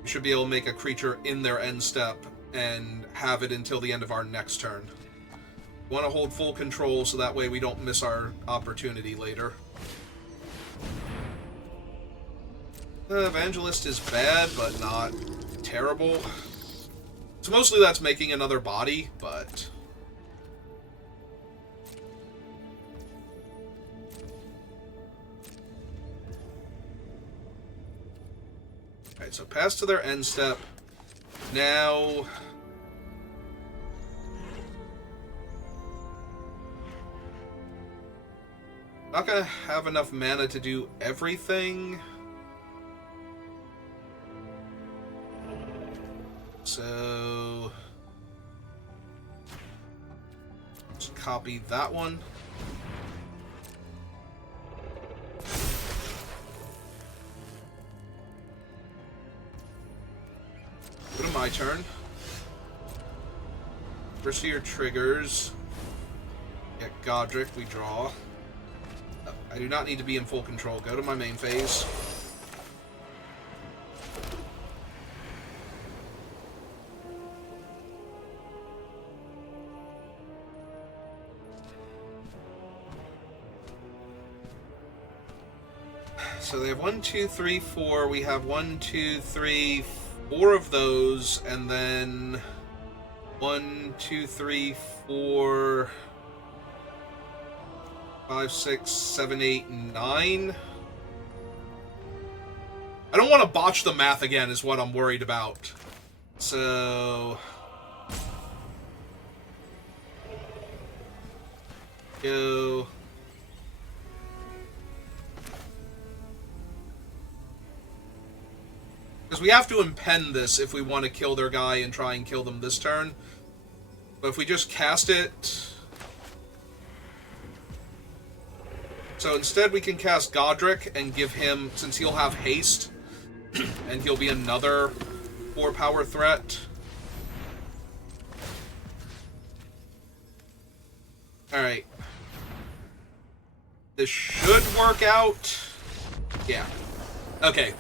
we should be able to make a creature in their end step and have it until the end of our next turn. We want to hold full control so that way we don't miss our opportunity later. Evangelist is bad, but not terrible. So mostly that's making another body, but... Alright, so pass to their end step. Now... Not gonna have enough mana to do everything. So... Just copy that one. Go to my turn. First of your triggers. Get Godric, we draw. I do not need to be in full control. Go to my main phase. So they have 1, 2, 3, 4. We have 1, 2, 3, 4 of those, and then 1, 2, 3, 4, 5, 6, 7, 8, 9. I don't want to botch the math again, is what I'm worried about. So... Go... Because we have to impend this if we want to kill their guy and try and kill them this turn. But if we just cast it... So instead we can cast Godric and give him, since he'll have haste, and he'll be another 4 power threat. Alright. This should work out. Yeah. Okay.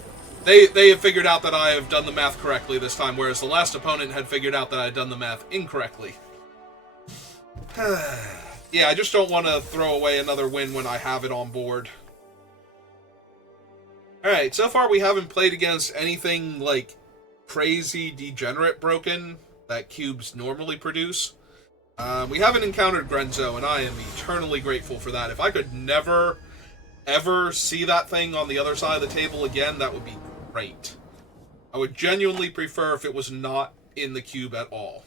They have figured out that I have done the math correctly this time, whereas the last opponent had figured out that I had done the math incorrectly. Yeah, I just don't want to throw away another win when I have it on board. Alright, so far we haven't played against anything, like, crazy degenerate broken that cubes normally produce. We haven't encountered Grenzo, and I am eternally grateful for that. If I could never, ever see that thing on the other side of the table again, that would be great. I would genuinely prefer if it was not in the cube at all.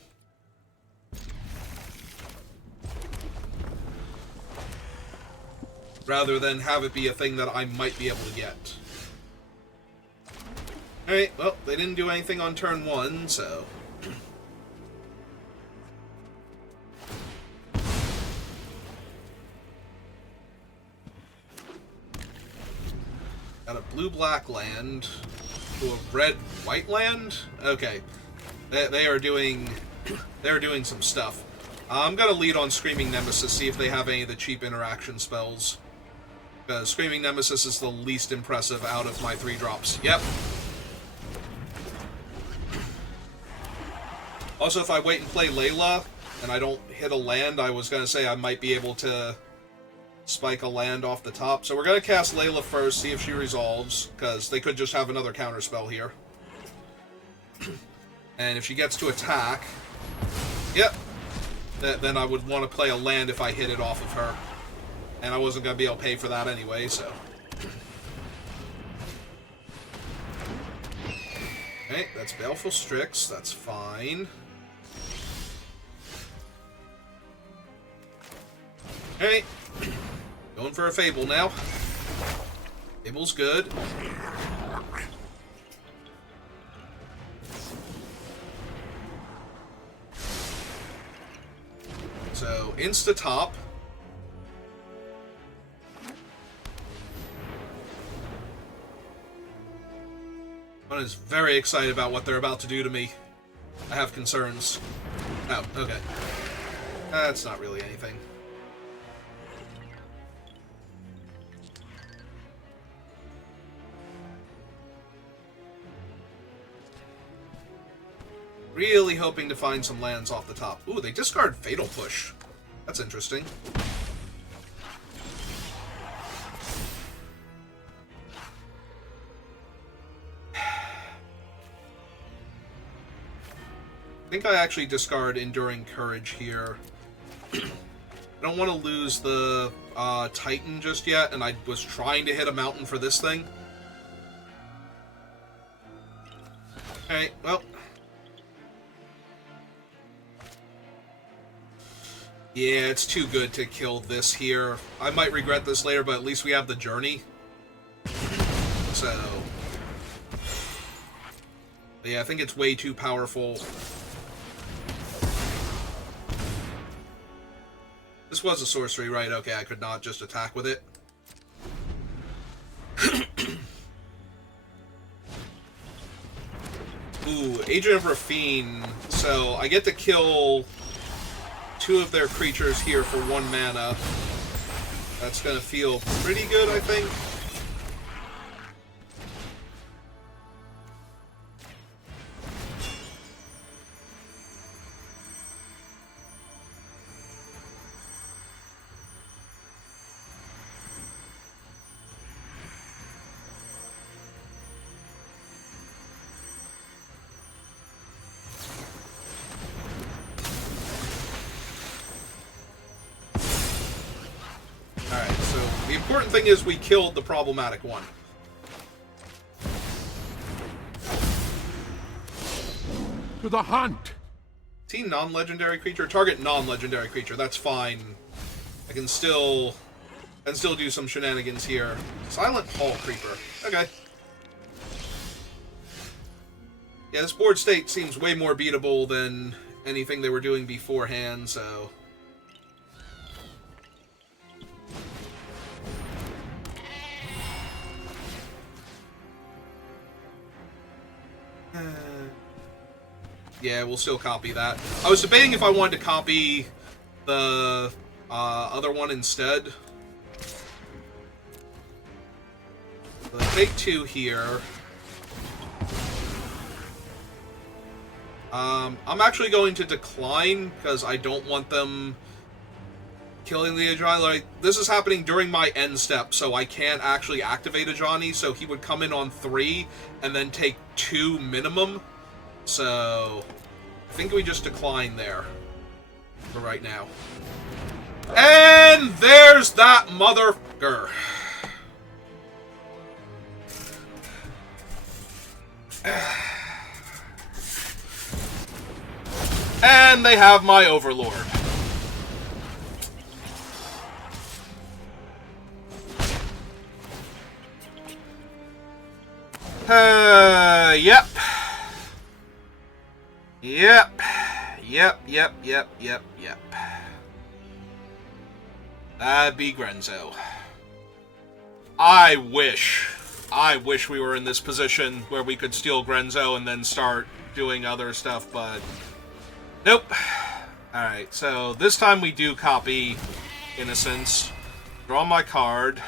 Rather than have it be a thing that I might be able to get. Alright, well, they didn't do anything on turn 1, so... Got a blue-black land to a red-white land? Okay. They are doing... They're doing some stuff. I'm gonna lead on Screaming Nemesis, see if they have any of the cheap interaction spells. Because Screaming Nemesis is the least impressive out of my 3-drops. Yep. Also, if I wait and play Layla, and I don't hit a land, I was gonna say I might be able to spike a land off the top. So we're gonna cast Layla first, see if she resolves, because they could just have another counterspell here. And if she gets to attack, yep, then I would want to play a land if I hit it off of her. And I wasn't going to be able to pay for that anyway, so. Okay, that's Baleful Strix, that's fine. Okay, going for a Fable now. Fable's good. So, insta-top. One is very excited about what they're about to do to me. I have concerns. Oh, okay. That's not really anything. Really hoping to find some lands off the top. Ooh, they discard Fatal Push. That's interesting. I think I actually discard Enduring Courage here. I don't want to lose the Titan just yet, and I was trying to hit a mountain for this thing. Okay, well. Yeah, it's too good to kill this here. I might regret this later, but at least we have the journey. So. Yeah, I think it's way too powerful. This was a sorcery, right? Okay, I could not just attack with it. Ooh, Agent of Rafine. So, I get to kill 2 of their creatures here for 1 mana. That's gonna feel pretty good, I think. The important thing is we killed the problematic one. To the hunt! Team non-legendary creature? Target non-legendary creature. That's fine. I can still do some shenanigans here. Silent Hall Creeper. Okay. Yeah, this board state seems way more beatable than anything they were doing beforehand, so... Yeah, we'll still copy that. I was debating if I wanted to copy the other one instead. So take 2 here. I'm actually going to decline because I don't want them killing the Ajani. Like, this is happening during my end step, so I can't actually activate Ajani, so he would come in on 3 and then take 2 minimum. So, I think we just decline there for right now. And there's that motherfucker. And they have my Overlord. Yep. Yep. That'd be Grenzo. I wish we were in this position where we could steal Grenzo and then start doing other stuff, but... Nope. Alright, so this time we do copy Innocence. Draw my card.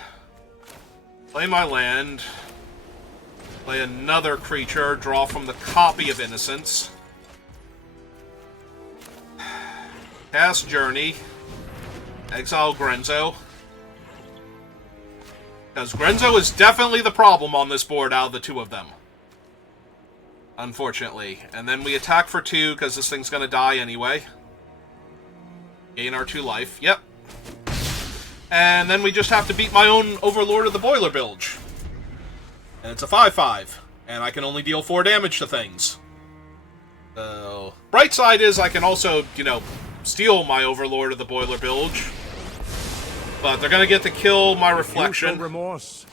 Play my land. Play another creature. Draw from the copy of Innocence. Cast Journey. Exile Grenzo. Because Grenzo is definitely the problem on this board out of the two of them. Unfortunately. And then we attack for 2, because this thing's going to die anyway. Gain our 2 life. Yep. And then we just have to beat my own Overlord of the Boiler Bilge. And it's a 5/5. And I can only deal 4 damage to things. So, bright side is I can also, you know, steal my Overlord of the Boiler Bilge. But they're going to get to kill my Reflection. You show remorse,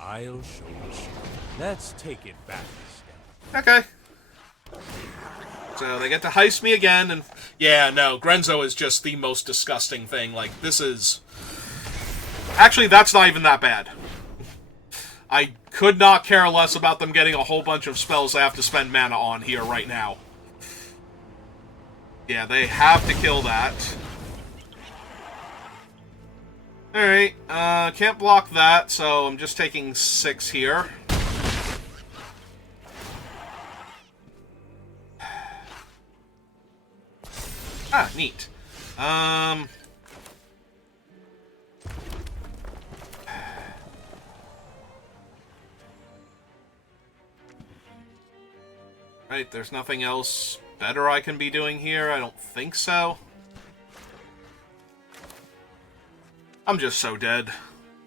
I'll show you. Let's take it back a step. Okay. So they get to heist me again, and yeah, no, Grenzo is just the most disgusting thing. Like, this is... Actually, that's not even that bad. I could not care less about them getting a whole bunch of spells I have to spend mana on here right now. Yeah, they have to kill that. Alright, can't block that, so I'm just taking 6 here. Ah, neat. Right, there's nothing else better I can be doing here. I don't think so. I'm just so dead.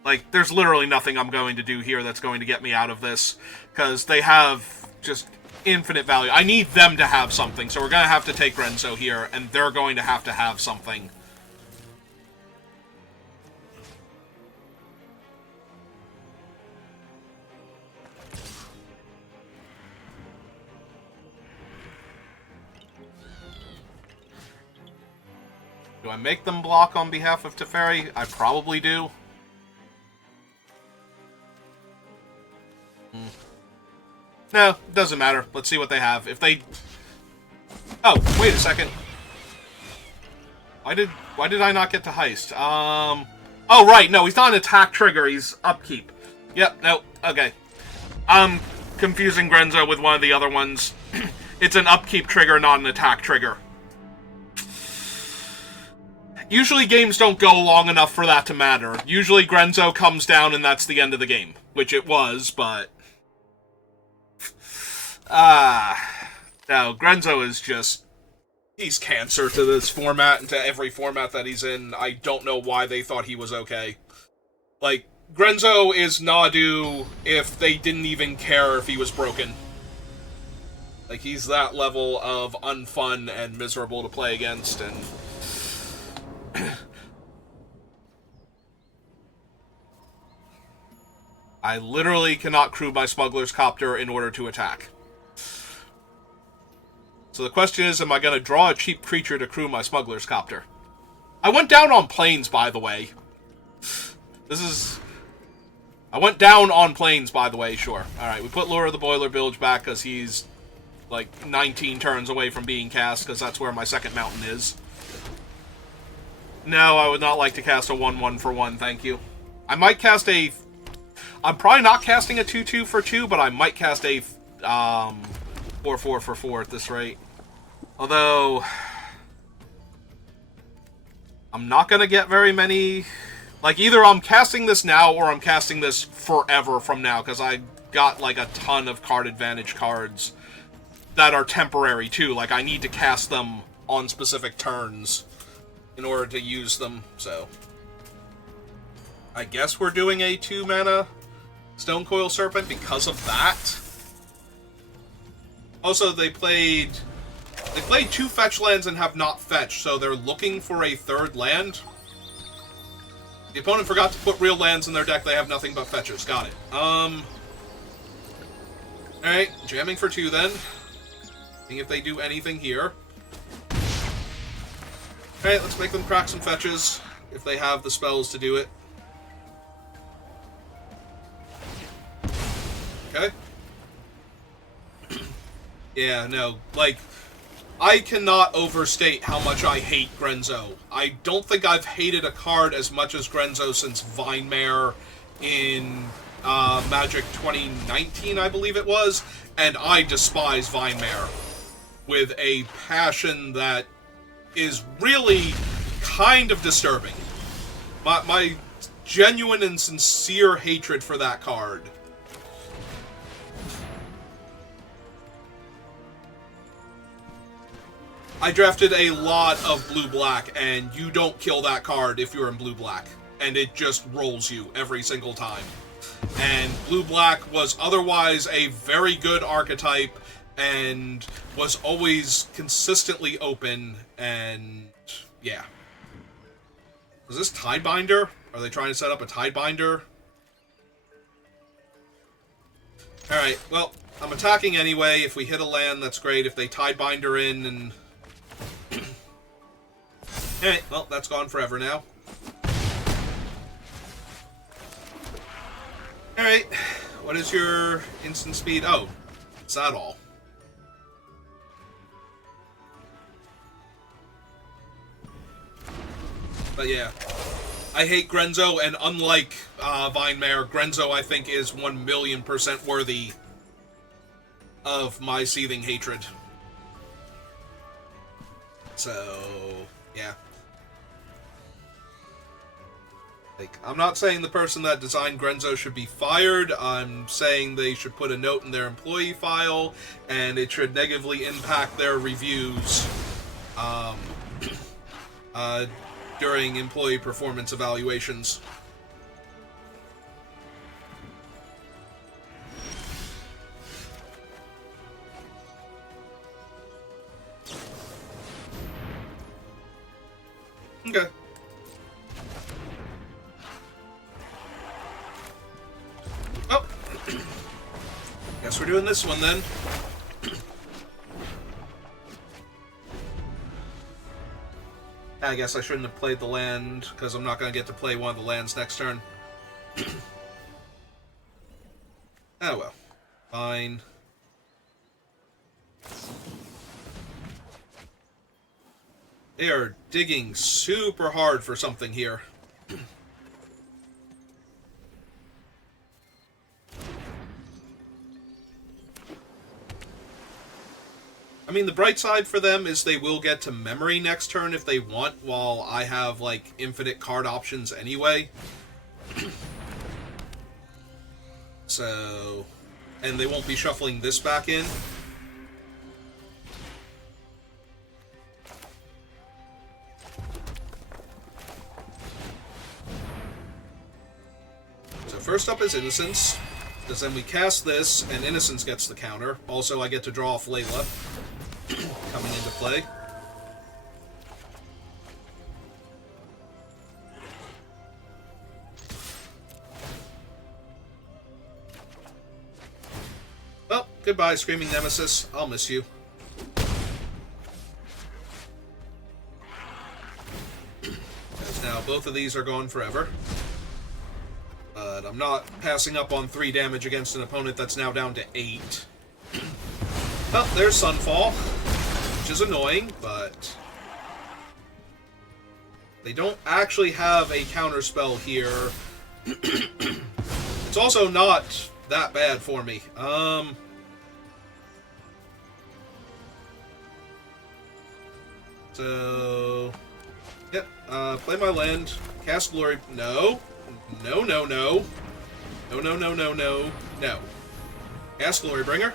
Like, there's literally nothing I'm going to do here that's going to get me out of this. Because they have just infinite value. I need them to have something, so we're going to have to take Renzo here, and they're going to have something. Do I make them block on behalf of Teferi? I probably do. No, doesn't matter. Let's see what they have. If they... Oh, wait a second. Why did I not get to heist? Oh, right, no, he's not an attack trigger, he's upkeep. Yep, no, okay. I'm confusing Grenzo with one of the other ones. It's an upkeep trigger, not an attack trigger. Usually games don't go long enough for that to matter. Usually Grenzo comes down and that's the end of the game. Which it was, but... no, Grenzo is just... He's cancer to this format and to every format that he's in. I don't know why they thought he was okay. Like, Grenzo is Nadu if they didn't even care if he was broken. Like, he's that level of unfun and miserable to play against, and... I literally cannot crew my Smuggler's Copter in order to attack. So the question is, am I going to draw a cheap creature to crew my Smuggler's Copter? I went down on planes, by the way. I went down on planes, by the way, sure. Alright, we put Lure of the Boiler Bilge back because he's, like, 19 turns away from being cast, because that's where my second mountain is. No, I would not like to cast a 1/1 for 1, thank you. I might cast a... I'm probably not casting a 2/2 for 2, but I might cast a 4/4 for 4 at this rate. Although... I'm not going to get very many... Like, either I'm casting this now or I'm casting this forever from now, because I got, like, a ton of card advantage cards that are temporary, too. Like, I need to cast them on specific turns in order to use them, so... I guess we're doing a 2-mana Stonecoil Serpent because of that. Also, they played 2 fetch lands and have not fetched, so they're looking for a 3rd land. The opponent forgot to put real lands in their deck, they have nothing but fetches. Got it. Alright, jamming for 2 then. Seeing if they do anything here. Alright, let's make them crack some fetches, if they have the spells to do it. Okay. Yeah, no, like, I cannot overstate how much I hate Grenzo. I don't think I've hated a card as much as Grenzo since Vinemare in Magic 2019, I believe it was, and I despise Vinemare with a passion that is really kind of disturbing. My genuine and sincere hatred for that card. I drafted a lot of blue-black, and you don't kill that card if you're in blue-black. And it just rolls you every single time. And blue-black was otherwise a very good archetype, and was always consistently open, and yeah. Is this Tidebinder? Are they trying to set up a Tidebinder? Alright, well, I'm attacking anyway. If we hit a land, that's great. If they Tidebinder in and... Alright, well, that's gone forever now. Alright, what is your instant speed? Oh, is that all? But yeah, I hate Grenzo, and unlike Vinemare, Grenzo I think is 1,000,000% worthy of my seething hatred. So, yeah. Like, I'm not saying the person that designed Grenzo should be fired. I'm saying they should put a note in their employee file, and it should negatively impact their reviews during employee performance evaluations. Okay. Oh! Guess we're doing this one then. I guess I shouldn't have played the land, because I'm not going to get to play one of the lands next turn. Oh well. Fine. They are digging super hard for something here. I mean, the bright side for them is they will get to memory next turn if they want, while I have, like, infinite card options anyway. So... and they won't be shuffling this back in. So first up is Innocence, because then we cast this, and Innocence gets the counter. Also, I get to draw off Layla. Coming into play. Well, goodbye, Screaming Nemesis. I'll miss you. As now both of these are gone forever. But I'm not passing up on 3 damage against an opponent that's now down to 8. Well, there's Sunfall, which is annoying, but they don't actually have a counterspell here. It's also not that bad for me. So, yep, play my land, cast Glory, no, no, no, no, no, no, no, no, no, no, cast Glorybringer.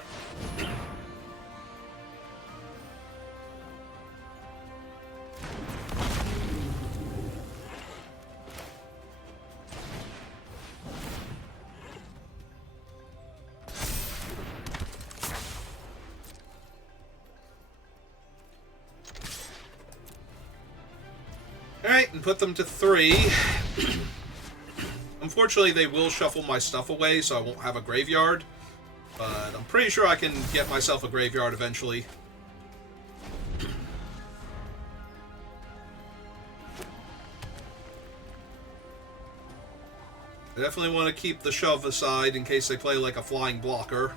Alright, and put them to 3. Unfortunately, they will shuffle my stuff away, so I won't have a graveyard. But I'm pretty sure I can get myself a graveyard eventually. I definitely want to keep the shove aside in case they play like a flying blocker.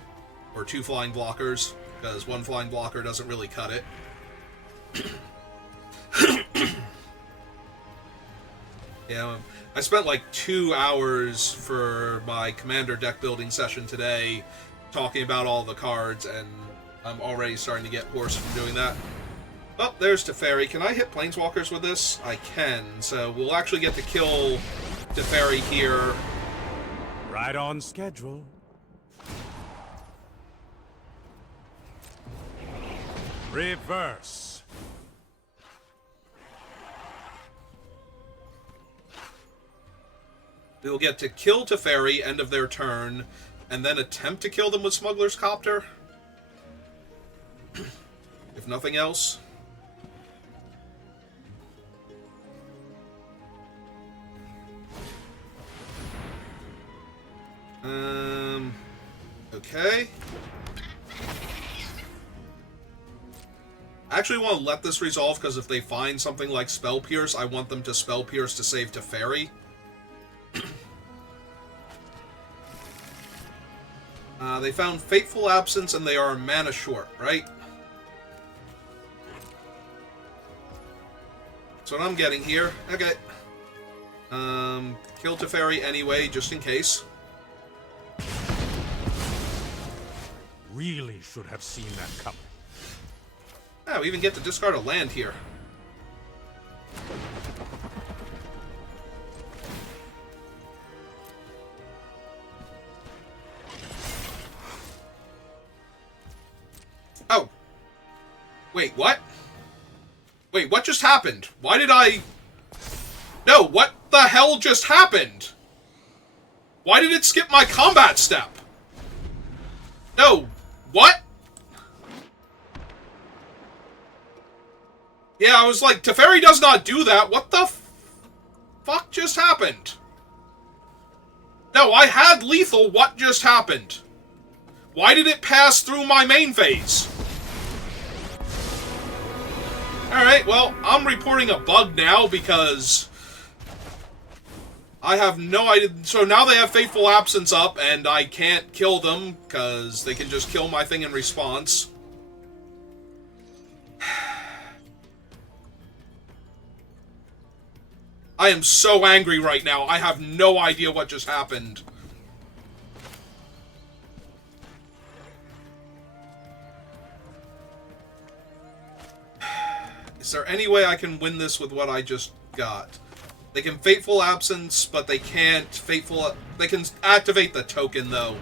Or 2 flying blockers, because 1 flying blocker doesn't really cut it. Yeah, I spent like 2 hours for my commander deck building session today talking about all the cards, and I'm already starting to get hoarse from doing that. Oh, there's Teferi. Can I hit Planeswalkers with this? I can, so we'll actually get to kill Teferi here. Right on schedule. Reverse. We'll get to kill Teferi, end of their turn, and then attempt to kill them with Smuggler's Copter. If nothing else. Okay. I actually want to let this resolve, because if they find something like Spell Pierce, I want them to Spell Pierce to save Teferi. They found Fateful Absence, and they are mana short, right? That's what I'm getting here. Okay. Kill Teferi anyway, just in case. Really should have seen that coming. Oh, we even get to discard a land here. Oh. Wait, what? Wait, what just happened? Why did I... No, what the hell just happened? Why did it skip my combat step? No, what? Yeah, I was like, Teferi does not do that. What the fuck just happened? No, I had lethal. What just happened? Why did it pass through my main phase? Alright, well, I'm reporting a bug now because I have no idea. So now they have Fateful Absence up, and I can't kill them because they can just kill my thing in response. I am so angry right now. I have no idea what just happened. Is there any way I can win this with what I just got? They can Fateful Absence, but they can't They can activate the token, though.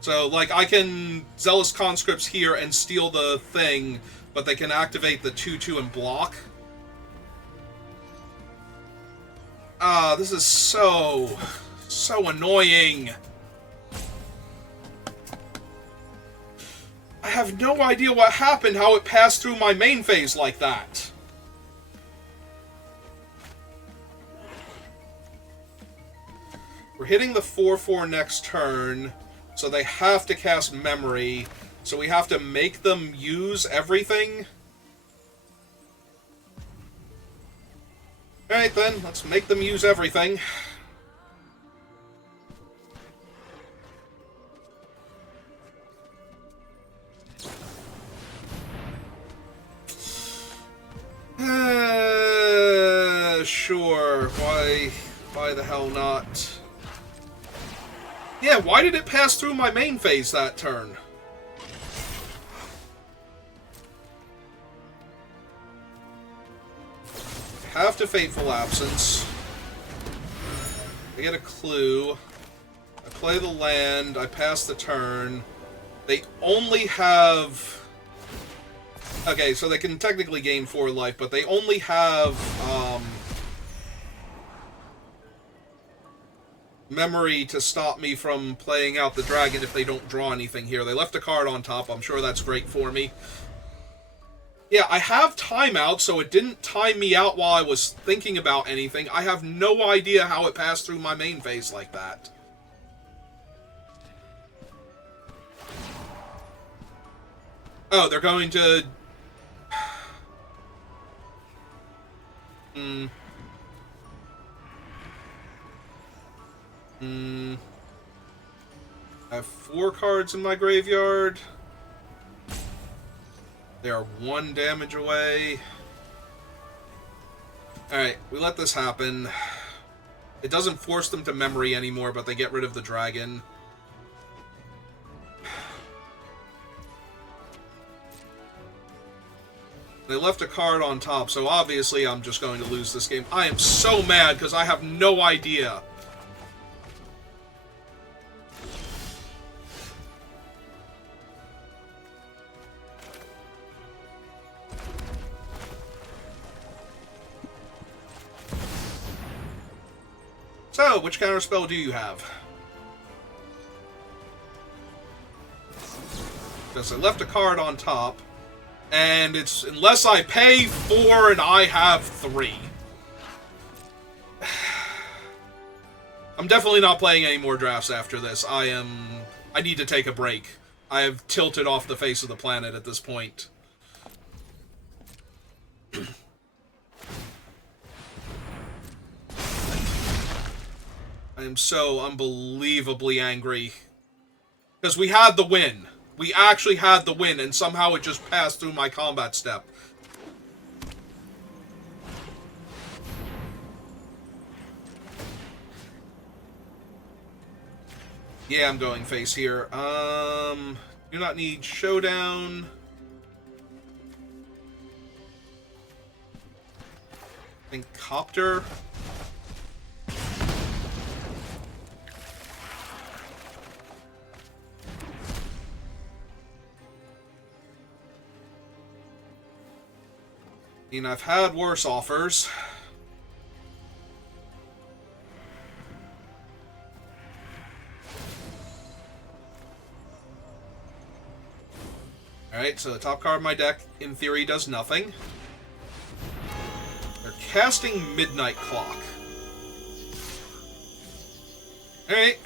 So, like, I can Zealous Conscripts here and steal the thing, but they can activate the 2/2 and block. Ah, this is so annoying. I have no idea what happened, how it passed through my main phase like that. We're hitting the 4/4 next turn, so they have to cast Memory, so we have to make them use everything. Alright then, let's make them use everything. Sure, why the hell not? Yeah, why did it pass through my main phase that turn? Have to Fateful Absence. I get a clue. I play the land. I pass the turn. They only have... Okay, so they can technically gain 4 life, but they only have Memory to stop me from playing out the dragon if they don't draw anything here. They left a card on top. I'm sure that's great for me. Yeah, I have timeout, so it didn't time me out while I was thinking about anything. I have no idea how it passed through my main phase like that. Oh, they're going to... I have 4 cards in my graveyard. They are 1 damage away. Alright, we let this happen. It doesn't force them to memory anymore, but they get rid of the dragon. They left a card on top, so obviously I'm just going to lose this game. I am so mad because I have no idea. So, which counterspell do you have? Because I left a card on top. And it's, unless I pay 4 and I have 3. I'm definitely not playing any more drafts after this. I need to take a break. I have tilted off the face of the planet at this point. I am so unbelievably angry. Because we had the win. We actually had the win, and somehow it just passed through my combat step. Yeah, I'm going face here. Do not need showdown. I think copter. I mean, I've had worse offers. Alright, so the top card of my deck, in theory, does nothing. They're casting Midnight Clock. Alright.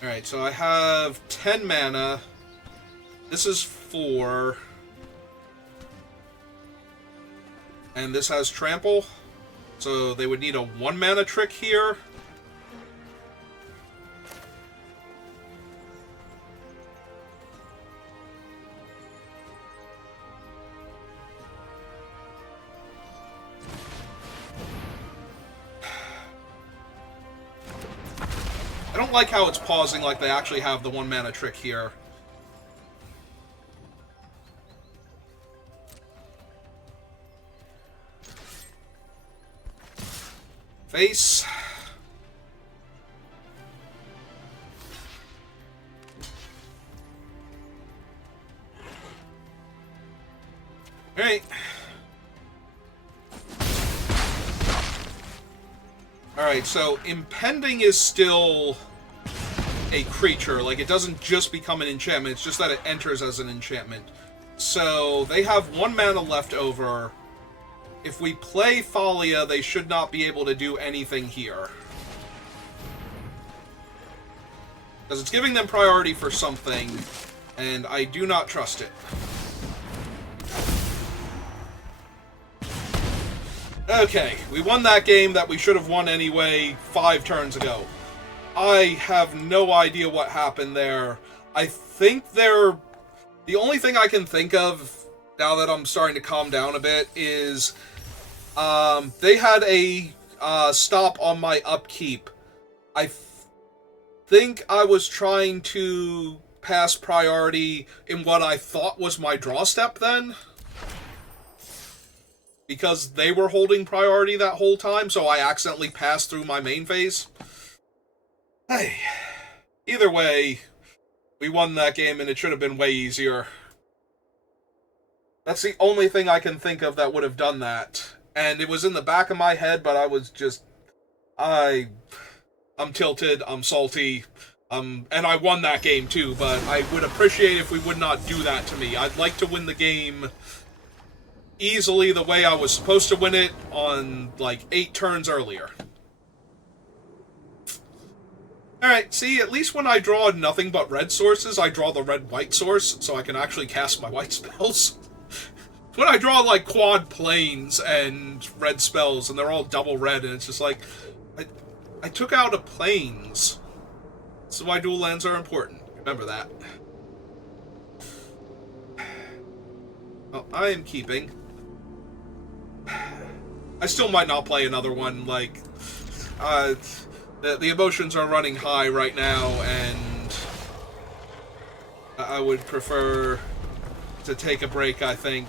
Alright, so I have 10 mana. This is 4. And this has Trample. So they would need a 1 mana trick here. I don't like how it's pausing like they actually have the 1 mana trick here. Face. Alright. Alright, so Impending is still a creature. Like, it doesn't just become an enchantment, it's just that it enters as an enchantment. So, they have 1 mana left over. If we play Thalia, they should not be able to do anything here. Because it's giving them priority for something, and I do not trust it. Okay, we won that game that we should have won anyway 5 turns ago. I have no idea what happened there. I think they're... The only thing I can think of, now that I'm starting to calm down a bit, is they had a stop on my upkeep. I think I was trying to pass priority in what I thought was my draw step then. Because they were holding priority that whole time, so I accidentally passed through my main phase. Hey, either way, we won that game and it should have been way easier. That's the only thing I can think of that would have done that. And it was in the back of my head, but I was just... I'm tilted, I'm salty, and I won that game too, but I would appreciate if we would not do that to me. I'd like to win the game easily the way I was supposed to win it on, like, 8 turns earlier. Alright, see, at least when I draw nothing but red sources, I draw the red-white source, so I can actually cast my white spells. when I draw, like, quad planes and red spells, and they're all double red, and it's just like, I took out a planes. This is why dual lands are important. Remember that. Well, I am keeping. I still might not play another one, like, the emotions are running high right now, and I would prefer to take a break, I think.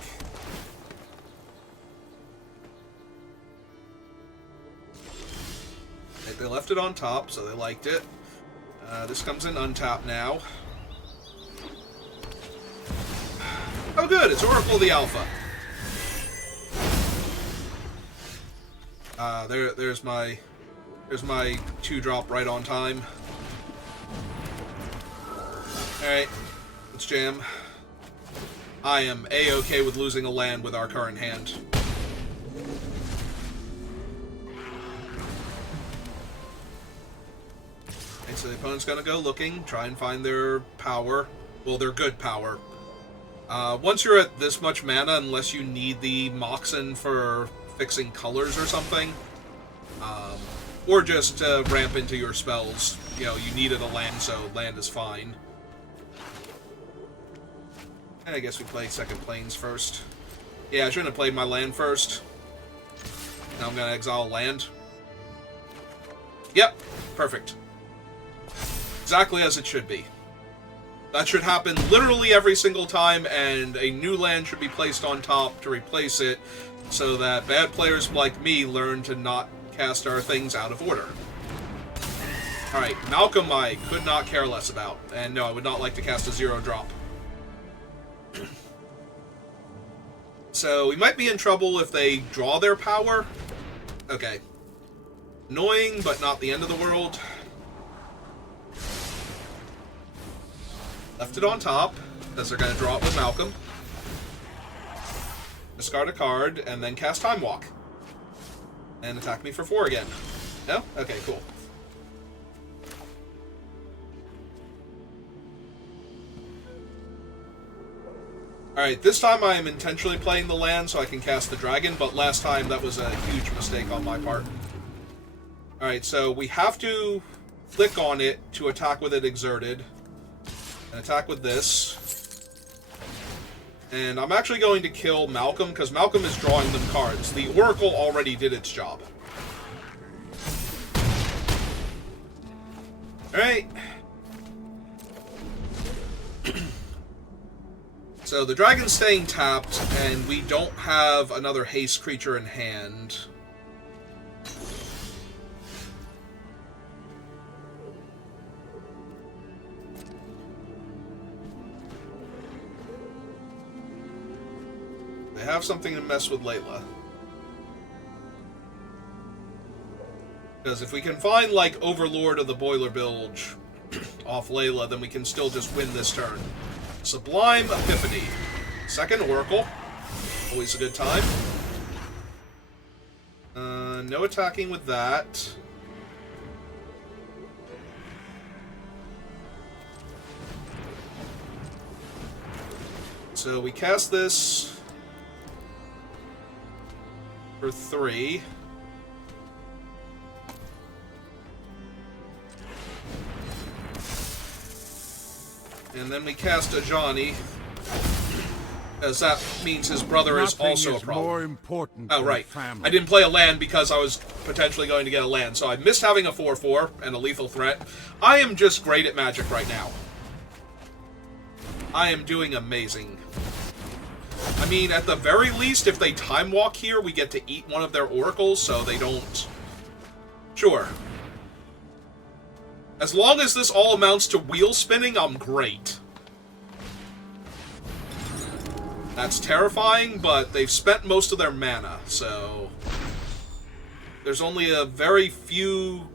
They left it on top, so they liked it. This comes in untap now. Oh good, it's Oracle the Alpha. There's my 2-drop right on time. Alright, let's jam. I am A-okay with losing a land with our current hand. Okay, so the opponent's gonna go looking, try and find their power. Well, their good power. Once you're at this much mana, unless you need the Moxen for fixing colors or something, or just to ramp into your spells, you know, you needed a land, so land is fine. And I guess we play second planes first. Yeah, I shouldn't have played my land first. Now I'm gonna exile land. Yep, perfect. Exactly as it should be. That should happen literally every single time, and a new land should be placed on top to replace it, so that bad players like me learn to not cast our things out of order. Alright, Malcolm I could not care less about, and no, I would not like to cast a 0-drop. So, we might be in trouble if they draw their power. Okay. Annoying, but not the end of the world. Left it on top, because they're going to draw it with Malcolm. Discard a card, and then cast Time Walk. And attack me for 4 again. No? Okay, cool. Alright, this time I am intentionally playing the land so I can cast the dragon, but last time that was a huge mistake on my part. Alright, so we have to click on it to attack with it exerted. And attack with this. And I'm actually going to kill Malcolm, because Malcolm is drawing them cards. The Oracle already did its job. Alright. So the dragon's staying tapped, and we don't have another haste creature in hand. They have something to mess with Layla. Because if we can find, like, Overlord of the Boiler Bilge off Layla, then we can still just win this turn. Sublime Epiphany. Second Oracle. Always a good time. No attacking with that. So we cast this for 3. And then we cast Ajani, as that means his brother is also a problem. More important oh, right. I didn't play a land because I was potentially going to get a land, so I missed having a 4/4 and a lethal threat. I am just great at Magic right now. I am doing amazing. I mean, at the very least, if they Time Walk here, we get to eat one of their oracles, so they don't... Sure. As long as this all amounts to wheel spinning, I'm great. That's terrifying, but they've spent most of their mana, so... There's only a very few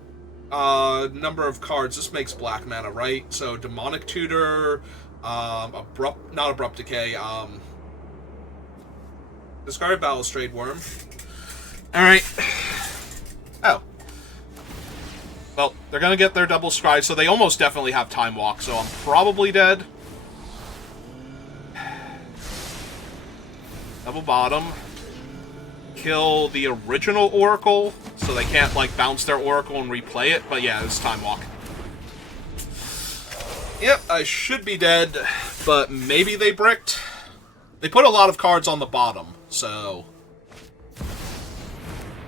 number of cards. This makes black mana, right? So, Demonic Tutor, not Abrupt Decay, discard Balustrade Worm. Alright. Oh. Well, they're going to get their double scry, so they almost definitely have Time Walk, so I'm probably dead. Double bottom. Kill the original Oracle, so they can't, like, bounce their Oracle and replay it. But yeah, it's Time Walk. Yep, I should be dead, but maybe they bricked. They put a lot of cards on the bottom, so...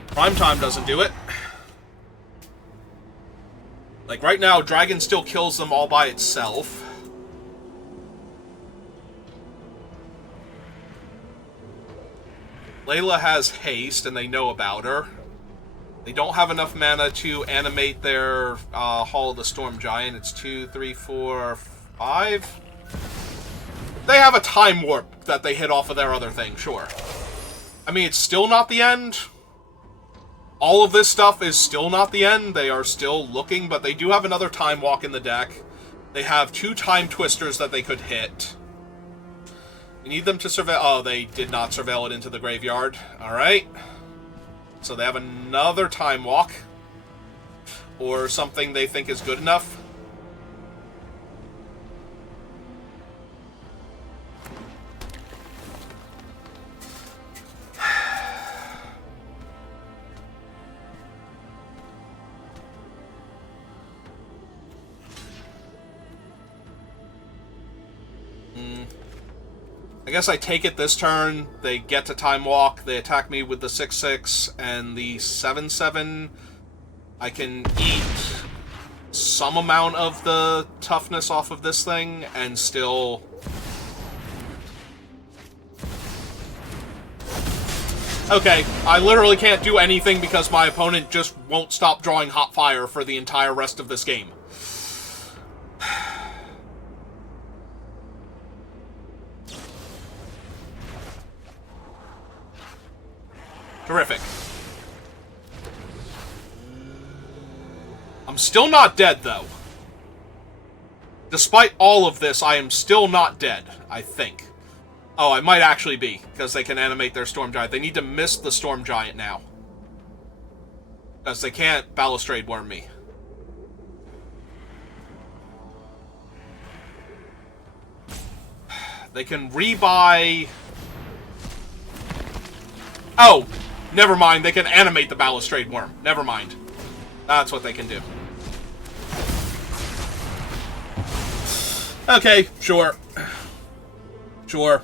Prime Time doesn't do it. Like, right now, Dragon still kills them all by itself. Layla has haste, and they know about her. They don't have enough mana to animate their Hall of the Storm Giant. It's 2, 3, 4, 5. They have a time warp that they hit off of their other thing, sure. I mean, it's still not the end. All of this stuff is still not the end. They are still looking, but they do have another Time Walk in the deck. They have 2 Time Twisters that they could hit. We need them to surveil... Oh, they did not surveil it into the graveyard. Alright. So they have another Time Walk. Or something they think is good enough. I guess I take it this turn, they get to Time Walk, they attack me with the 6/6 and the 7/7. I can eat some amount of the toughness off of this thing and still... Okay, I literally can't do anything because my opponent just won't stop drawing Hot Fire for the entire rest of this game. Terrific. I'm still not dead, though. Despite all of this, I am still not dead, I think. Oh, I might actually be, because they can animate their Storm Giant. They need to miss the Storm Giant now. Because they can't Balustrade Worm me. They can rebuy... Oh! Never mind, they can animate the Balustrade Worm. Never mind. That's what they can do. Okay, sure. Sure.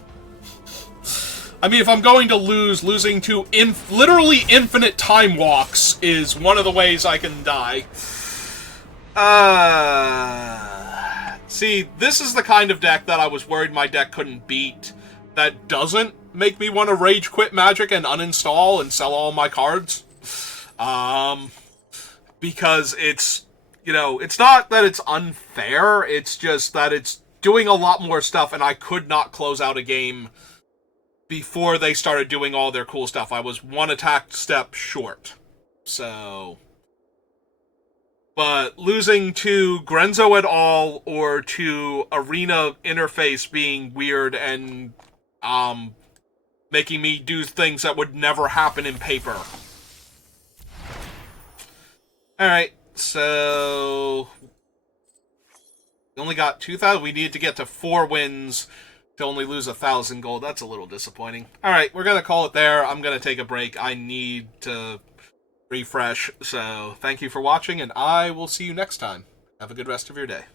I mean, if I'm going to lose, losing to literally infinite Time Walks is one of the ways I can die. See, this is the kind of deck that I was worried my deck couldn't beat. That doesn't make me want to rage quit Magic and uninstall and sell all my cards. Because it's, you know, it's not that it's unfair, it's just that it's doing a lot more stuff, and I could not close out a game before they started doing all their cool stuff. I was one attack step short. So... But losing to Grenzo et al. Or to Arena interface being weird and making me do things that would never happen in paper. Alright, so... We only got 2,000. We needed to get to 4 wins to only lose 1,000 gold. That's a little disappointing. Alright, we're going to call it there. I'm going to take a break. I need to refresh. So, thank you for watching, and I will see you next time. Have a good rest of your day.